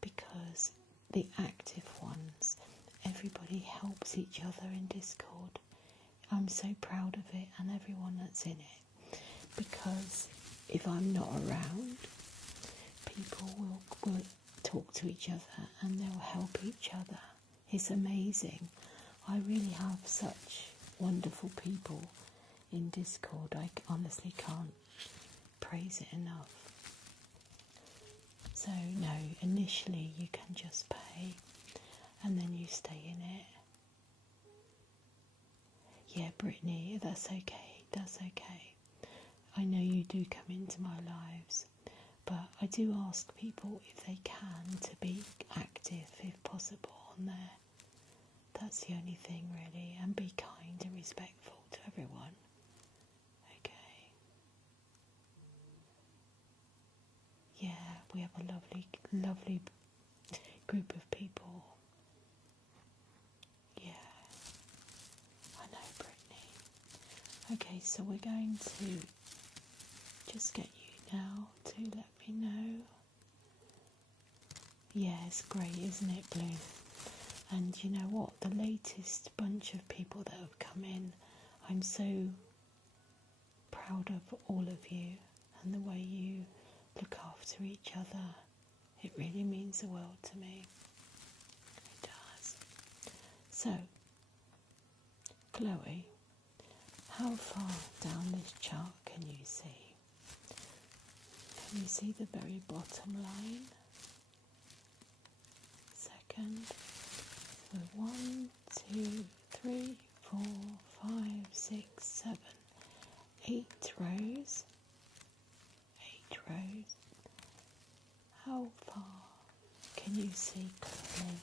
because the active ones, everybody helps each other in Discord. I'm so proud of it, and everyone that's in it, because if I'm not around, people will talk to each other and they'll help each other. It's amazing. I really have such wonderful people in Discord. I honestly can't praise it enough. So no, initially you can just pay and then you stay in it. Yeah, Brittany, that's okay, that's okay. I know you do come into my lives, but I do ask people if they can to be active if possible on there. That's the only thing really, and be kind and respectful to everyone. Okay. Yeah, we have a lovely group of people. Yeah, I know, Brittany. Okay, so we're going to just get you now to let me know. Yeah, it's great, isn't it, Blue? And you know what? The latest bunch of people that have come in, I'm so proud of all of you and the way you look after each other. It really means the world to me. It does. So, Chloe, how far down this chart can you see? Can you see the very bottom line? Second. So 1, 2, 3, 4, 5, 6, 7, 8 rows. 8 rows. How far can you see clearly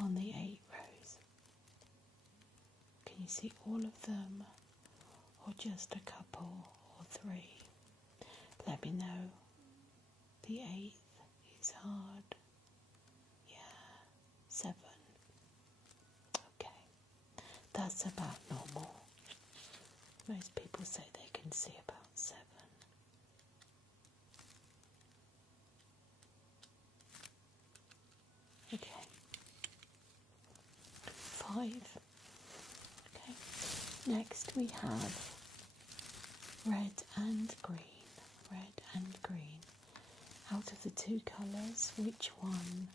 on the 8 rows? Can you see all of them, or just a couple, or 3? Let me know. The 8th is hard. Yeah, 7. Okay, that's about normal. Most people say they can see about 7. Okay. 5. Okay. Next we have red and green. Red and green. Out of the 2 colours, which one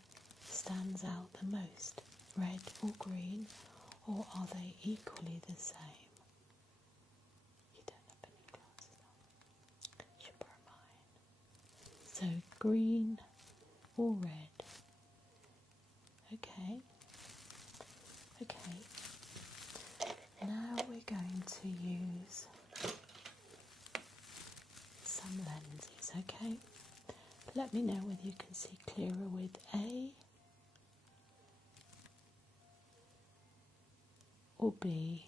stands out the most? Red or green, or are they equally the same? You don't have any glasses on. Should borrow mine. So green or red? Okay. Okay. Now we're going to use some lenses, okay? Let me know whether you can see clearer with A or B.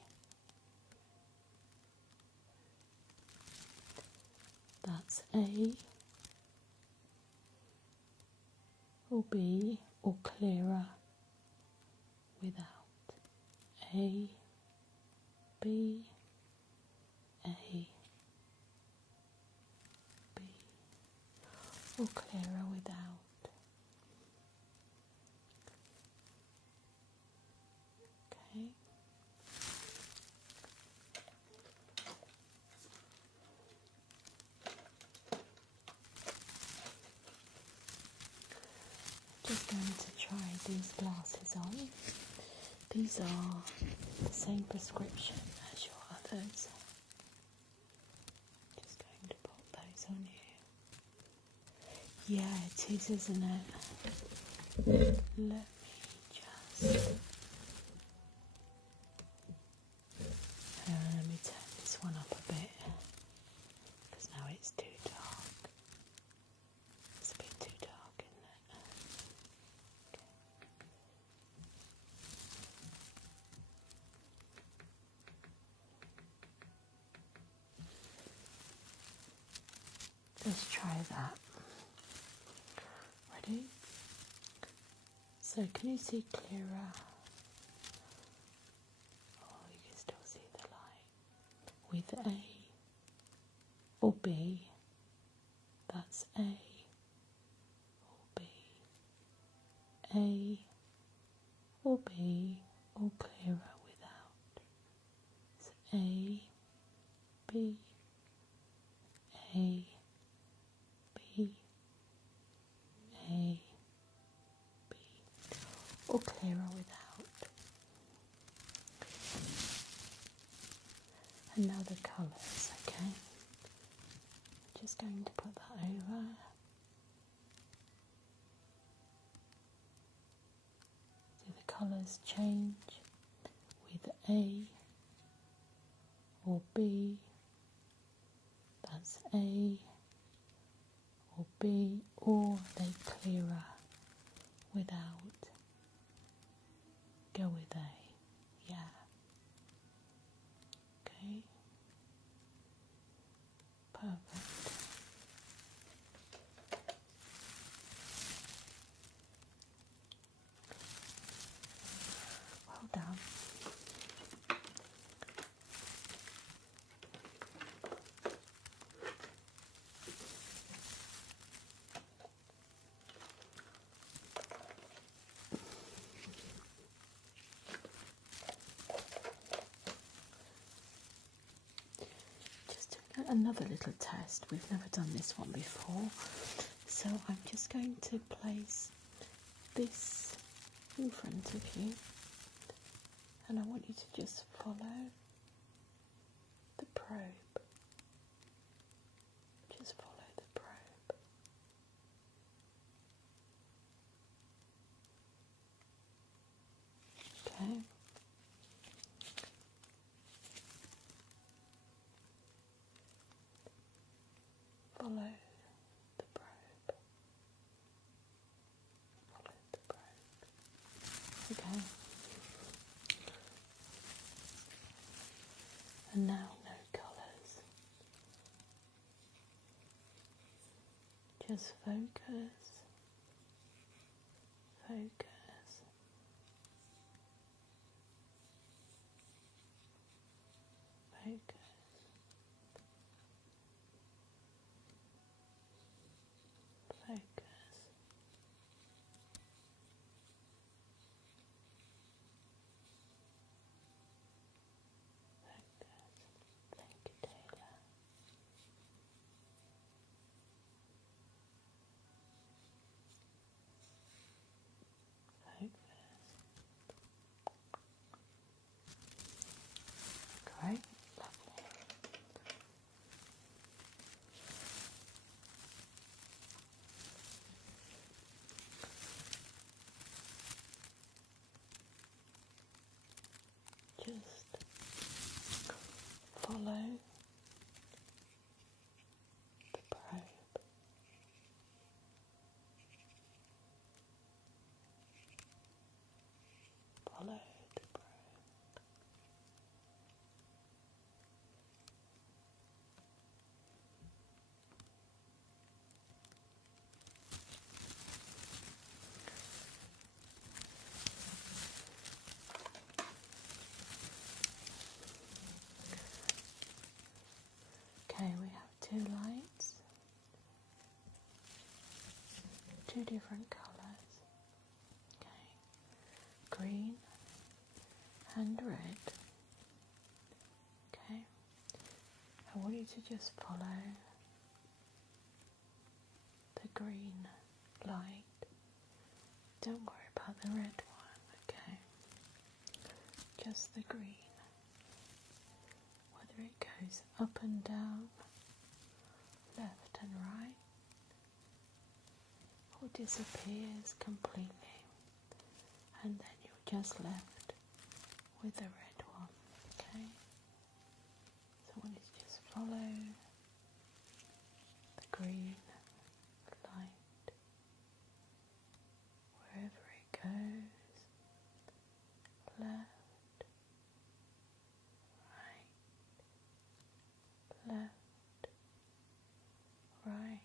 That's A or B, or clearer without. A, B, A, B, or clearer without. Okay. Just going to try these glasses on. These are the same prescription as your others. Just going to pop those on you. Yeah, it is, isn't it? Let me just... let me turn this one up a bit, because now it's too dark. It's a bit too dark, isn't it? Okay. Let's try that. Ready? So can you see clearer? Oh, you can still see the light. With A or B, that's A or B. A or B or clearer without. It's A, B, A, B, A, B, or clearer without. And now the colours, okay? Just going to put that over. Do the colours change with A or B? That's A or B, or are they clearer without? Go with A, yeah. Okay, perfect. Well done. Another little test. We've never done this one before, so I'm just going to place this in front of you, and I want you to just follow the probe. Just follow the probe. Okay. Follow the probe. Follow the probe. Okay. And now no colours. Just focus. Focus. Focus. Focus. Thank you, Taylor. Focus. Great. Lovely. Just follow the probe. Follow the probe. two different colours. Okay, green and red. Okay, I want you to just follow the green light. Don't worry about the red one, okay? Just the green. Whether it goes up and down, left and right, or disappears completely, and then you're just left with the red one, okay? So I want you to just follow the green light wherever it goes, left, left, right,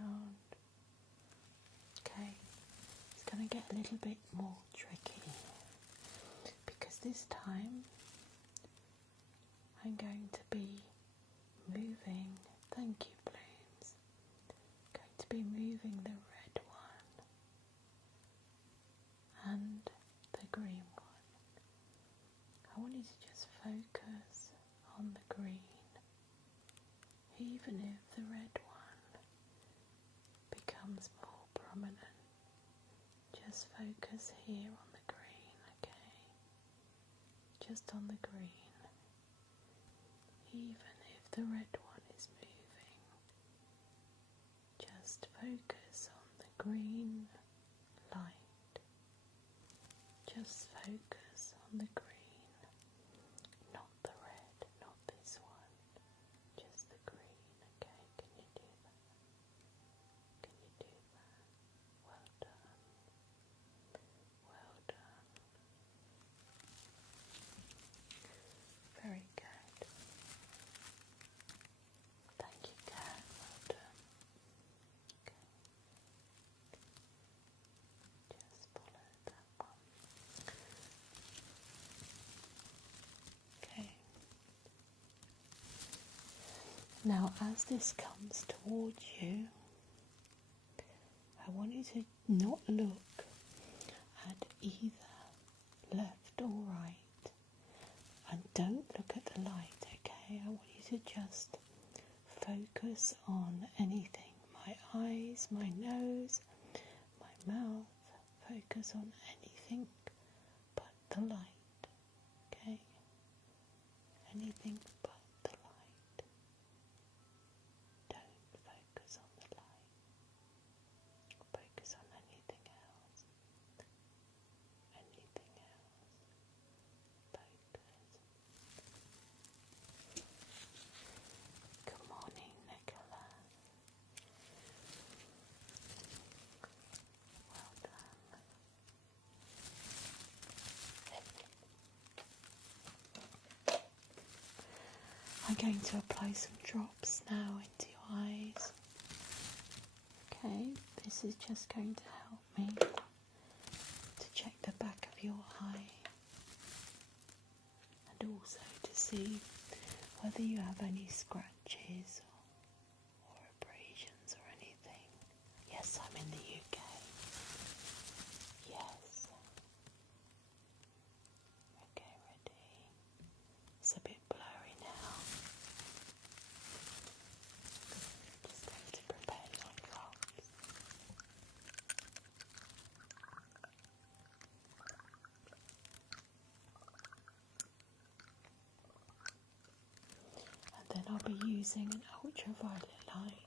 round. Okay, it's going to get a little bit more tricky because this time I'm going to be moving, thank you Blooms, going to be moving the red one and the green one. I want you to just focus on the green, even if the red one becomes more prominent. Just focus here on the green, okay? Just on the green, even if the red one is moving. Just focus on the green light. Just focus on the green, not the red, not this one, just the green, okay? Can you do that? Can you do that? Well done. Well done. Very good. Thank you, Kat. Well done. Okay. Just follow that one. Okay. Now, as this comes towards you, I want you to not look at either left or right, and don't look at the light, okay? I want you to just focus on anything. My eyes, my nose, my mouth, focus on anything but the light, okay? Anything but the light. Don't focus on the light. Focus on anything else. Anything else. Focus. Good morning, Nicola. Well done. I'm going to apply some drops now into your eyes. Okay, this is just going to help me to check the back of your eye and also to see whether you have any scratches or abrasions or anything. Yes, I'm in the UK. Yes. Okay, ready? It's a bit blurry now. Just going to prepare your drops. And then I'll be using an ultraviolet light.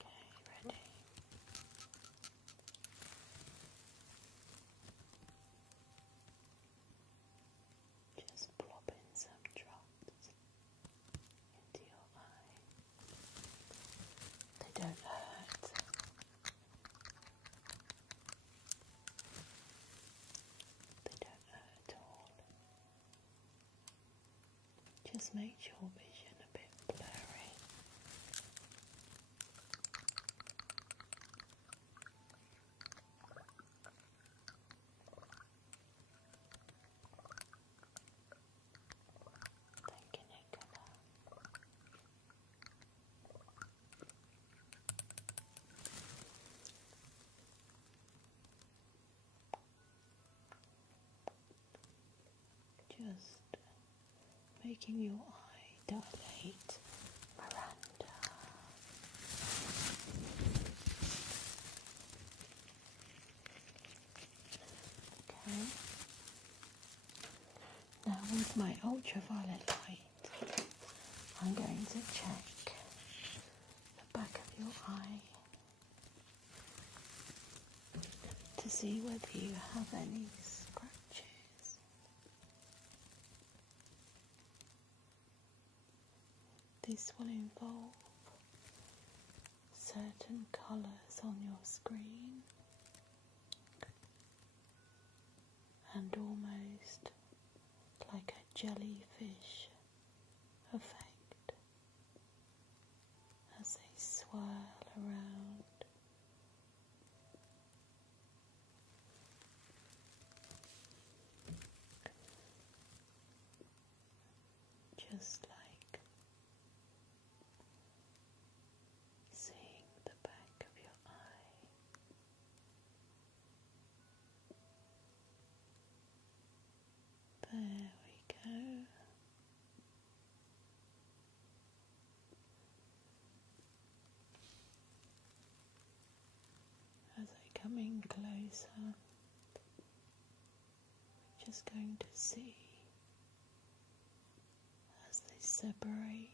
Okay, ready? Just plop in some drops into your eye. They don't hurt. They don't hurt at all. Just makes your vision a bit blurry. making your eye dilate, Miranda. Okay. Now with my ultraviolet light, I'm going to check the back of your eye to see whether you have any scratches. This will involve certain colours on your screen and almost like a jellyfish effect as they swirl around. Just like seeing the back of your eye. There we go. As I come in closer, we're just going to see as they separate.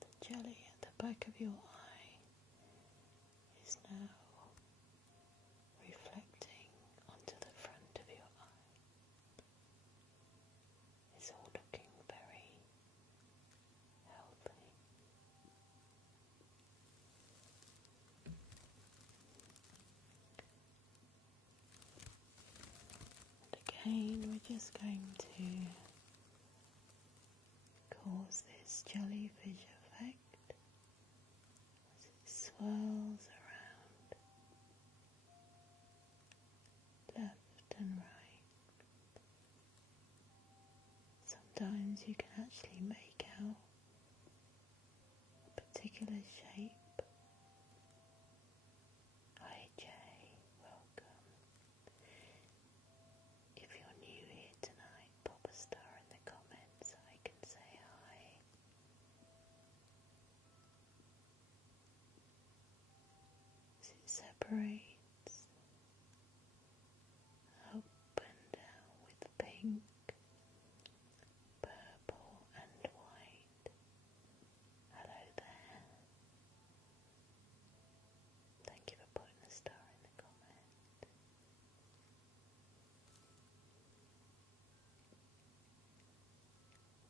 The jelly at the back of your eye is now reflecting onto the front of your eye. It's all looking very healthy. And again, we're just going to cause this jellyfish effect as it swirls around left and right. Sometimes you can actually make out a particular shape. Hi Jay, welcome. If you're new here tonight, pop a star in the comments so I can say hi. As it separates up and down with pink, purple and white. Hello there. Thank you for putting a star in the comment.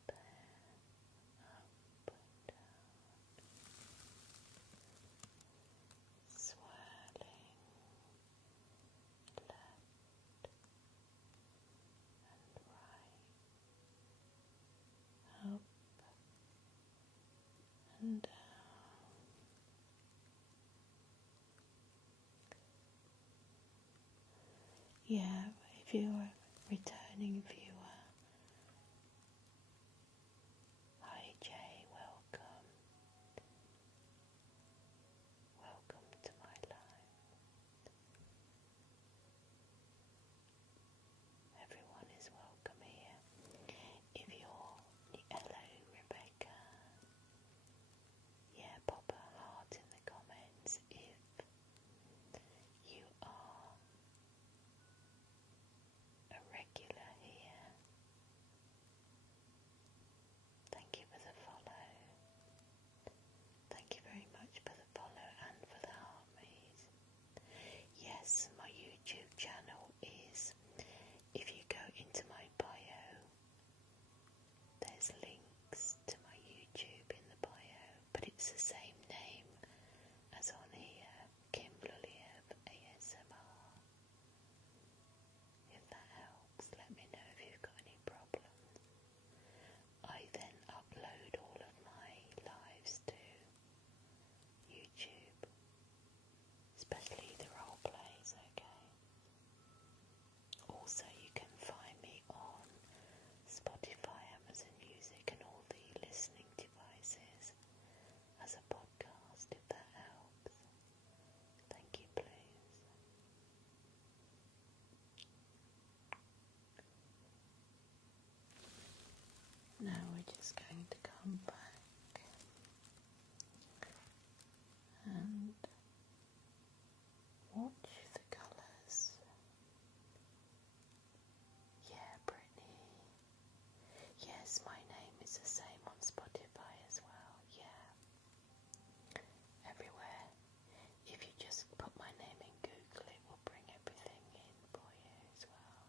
There, up and down, swirling left and right, up and down. Yeah, if you're a returning viewer, hi Jay, welcome. Welcome to my life. Everyone is welcome here. If you're, hello Rebecca. Yeah, pop a heart in the comments if you are a regular here. just going to come back and watch the colours. Yeah, Brittany. Yes, my name is the same on Spotify as well. Yeah. Everywhere. If you just put my name in Google, it will bring everything in for you as well.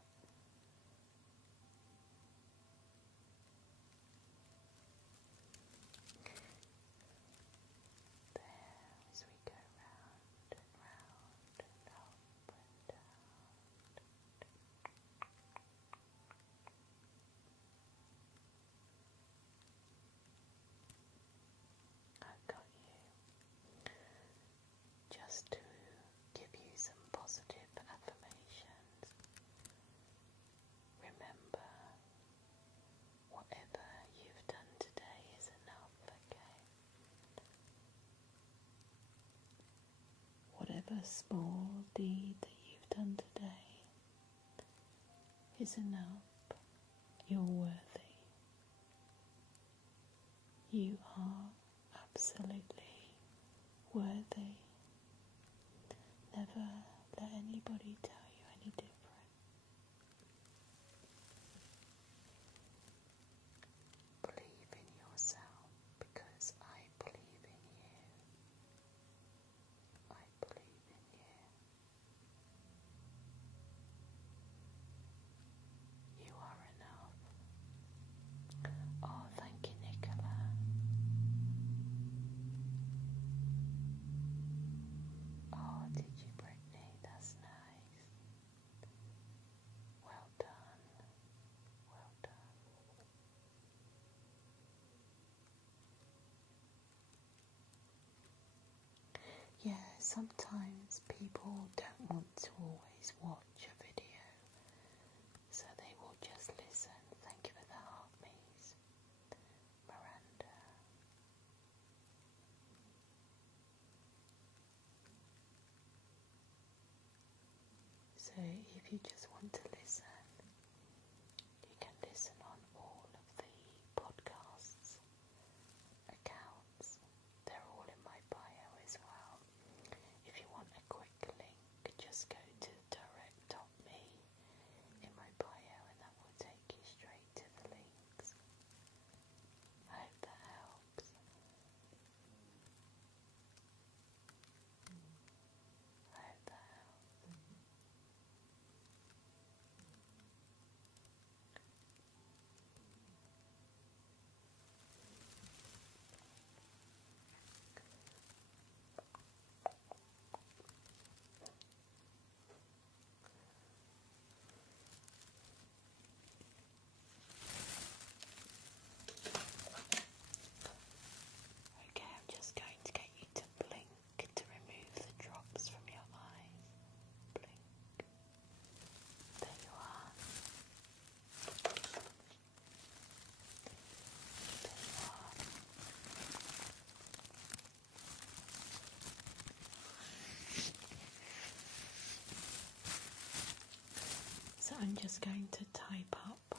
There, as we go round and round and up and down. I've got you. Just to give you some positive affirmations. Remember, whatever you've done today is enough, okay? Whatever small deed that you've done today is enough. You're worthy. You are absolutely worthy. Never let anybody tell you any different. Believe in yourself because I believe in you. I believe in you. You are enough. Oh, thank you, Nicola. Oh, did you, Brittany? That's nice. Well done. Well done. Yeah, sometimes people don't want to always watch a video, so they will just listen. Thank you for the heart, Mies. Miranda. So if you just want to listen, you can listen on all of the podcasts accounts. They're all in my bio as well. If you want a quick link, just go to direct.me in my bio and that will take you straight to the links. I hope that helps. I hope that helps. Okay, I'm just going to get you to blink to remove the drops from your eyes. Blink. There you are. There you are. So I'm just going to type up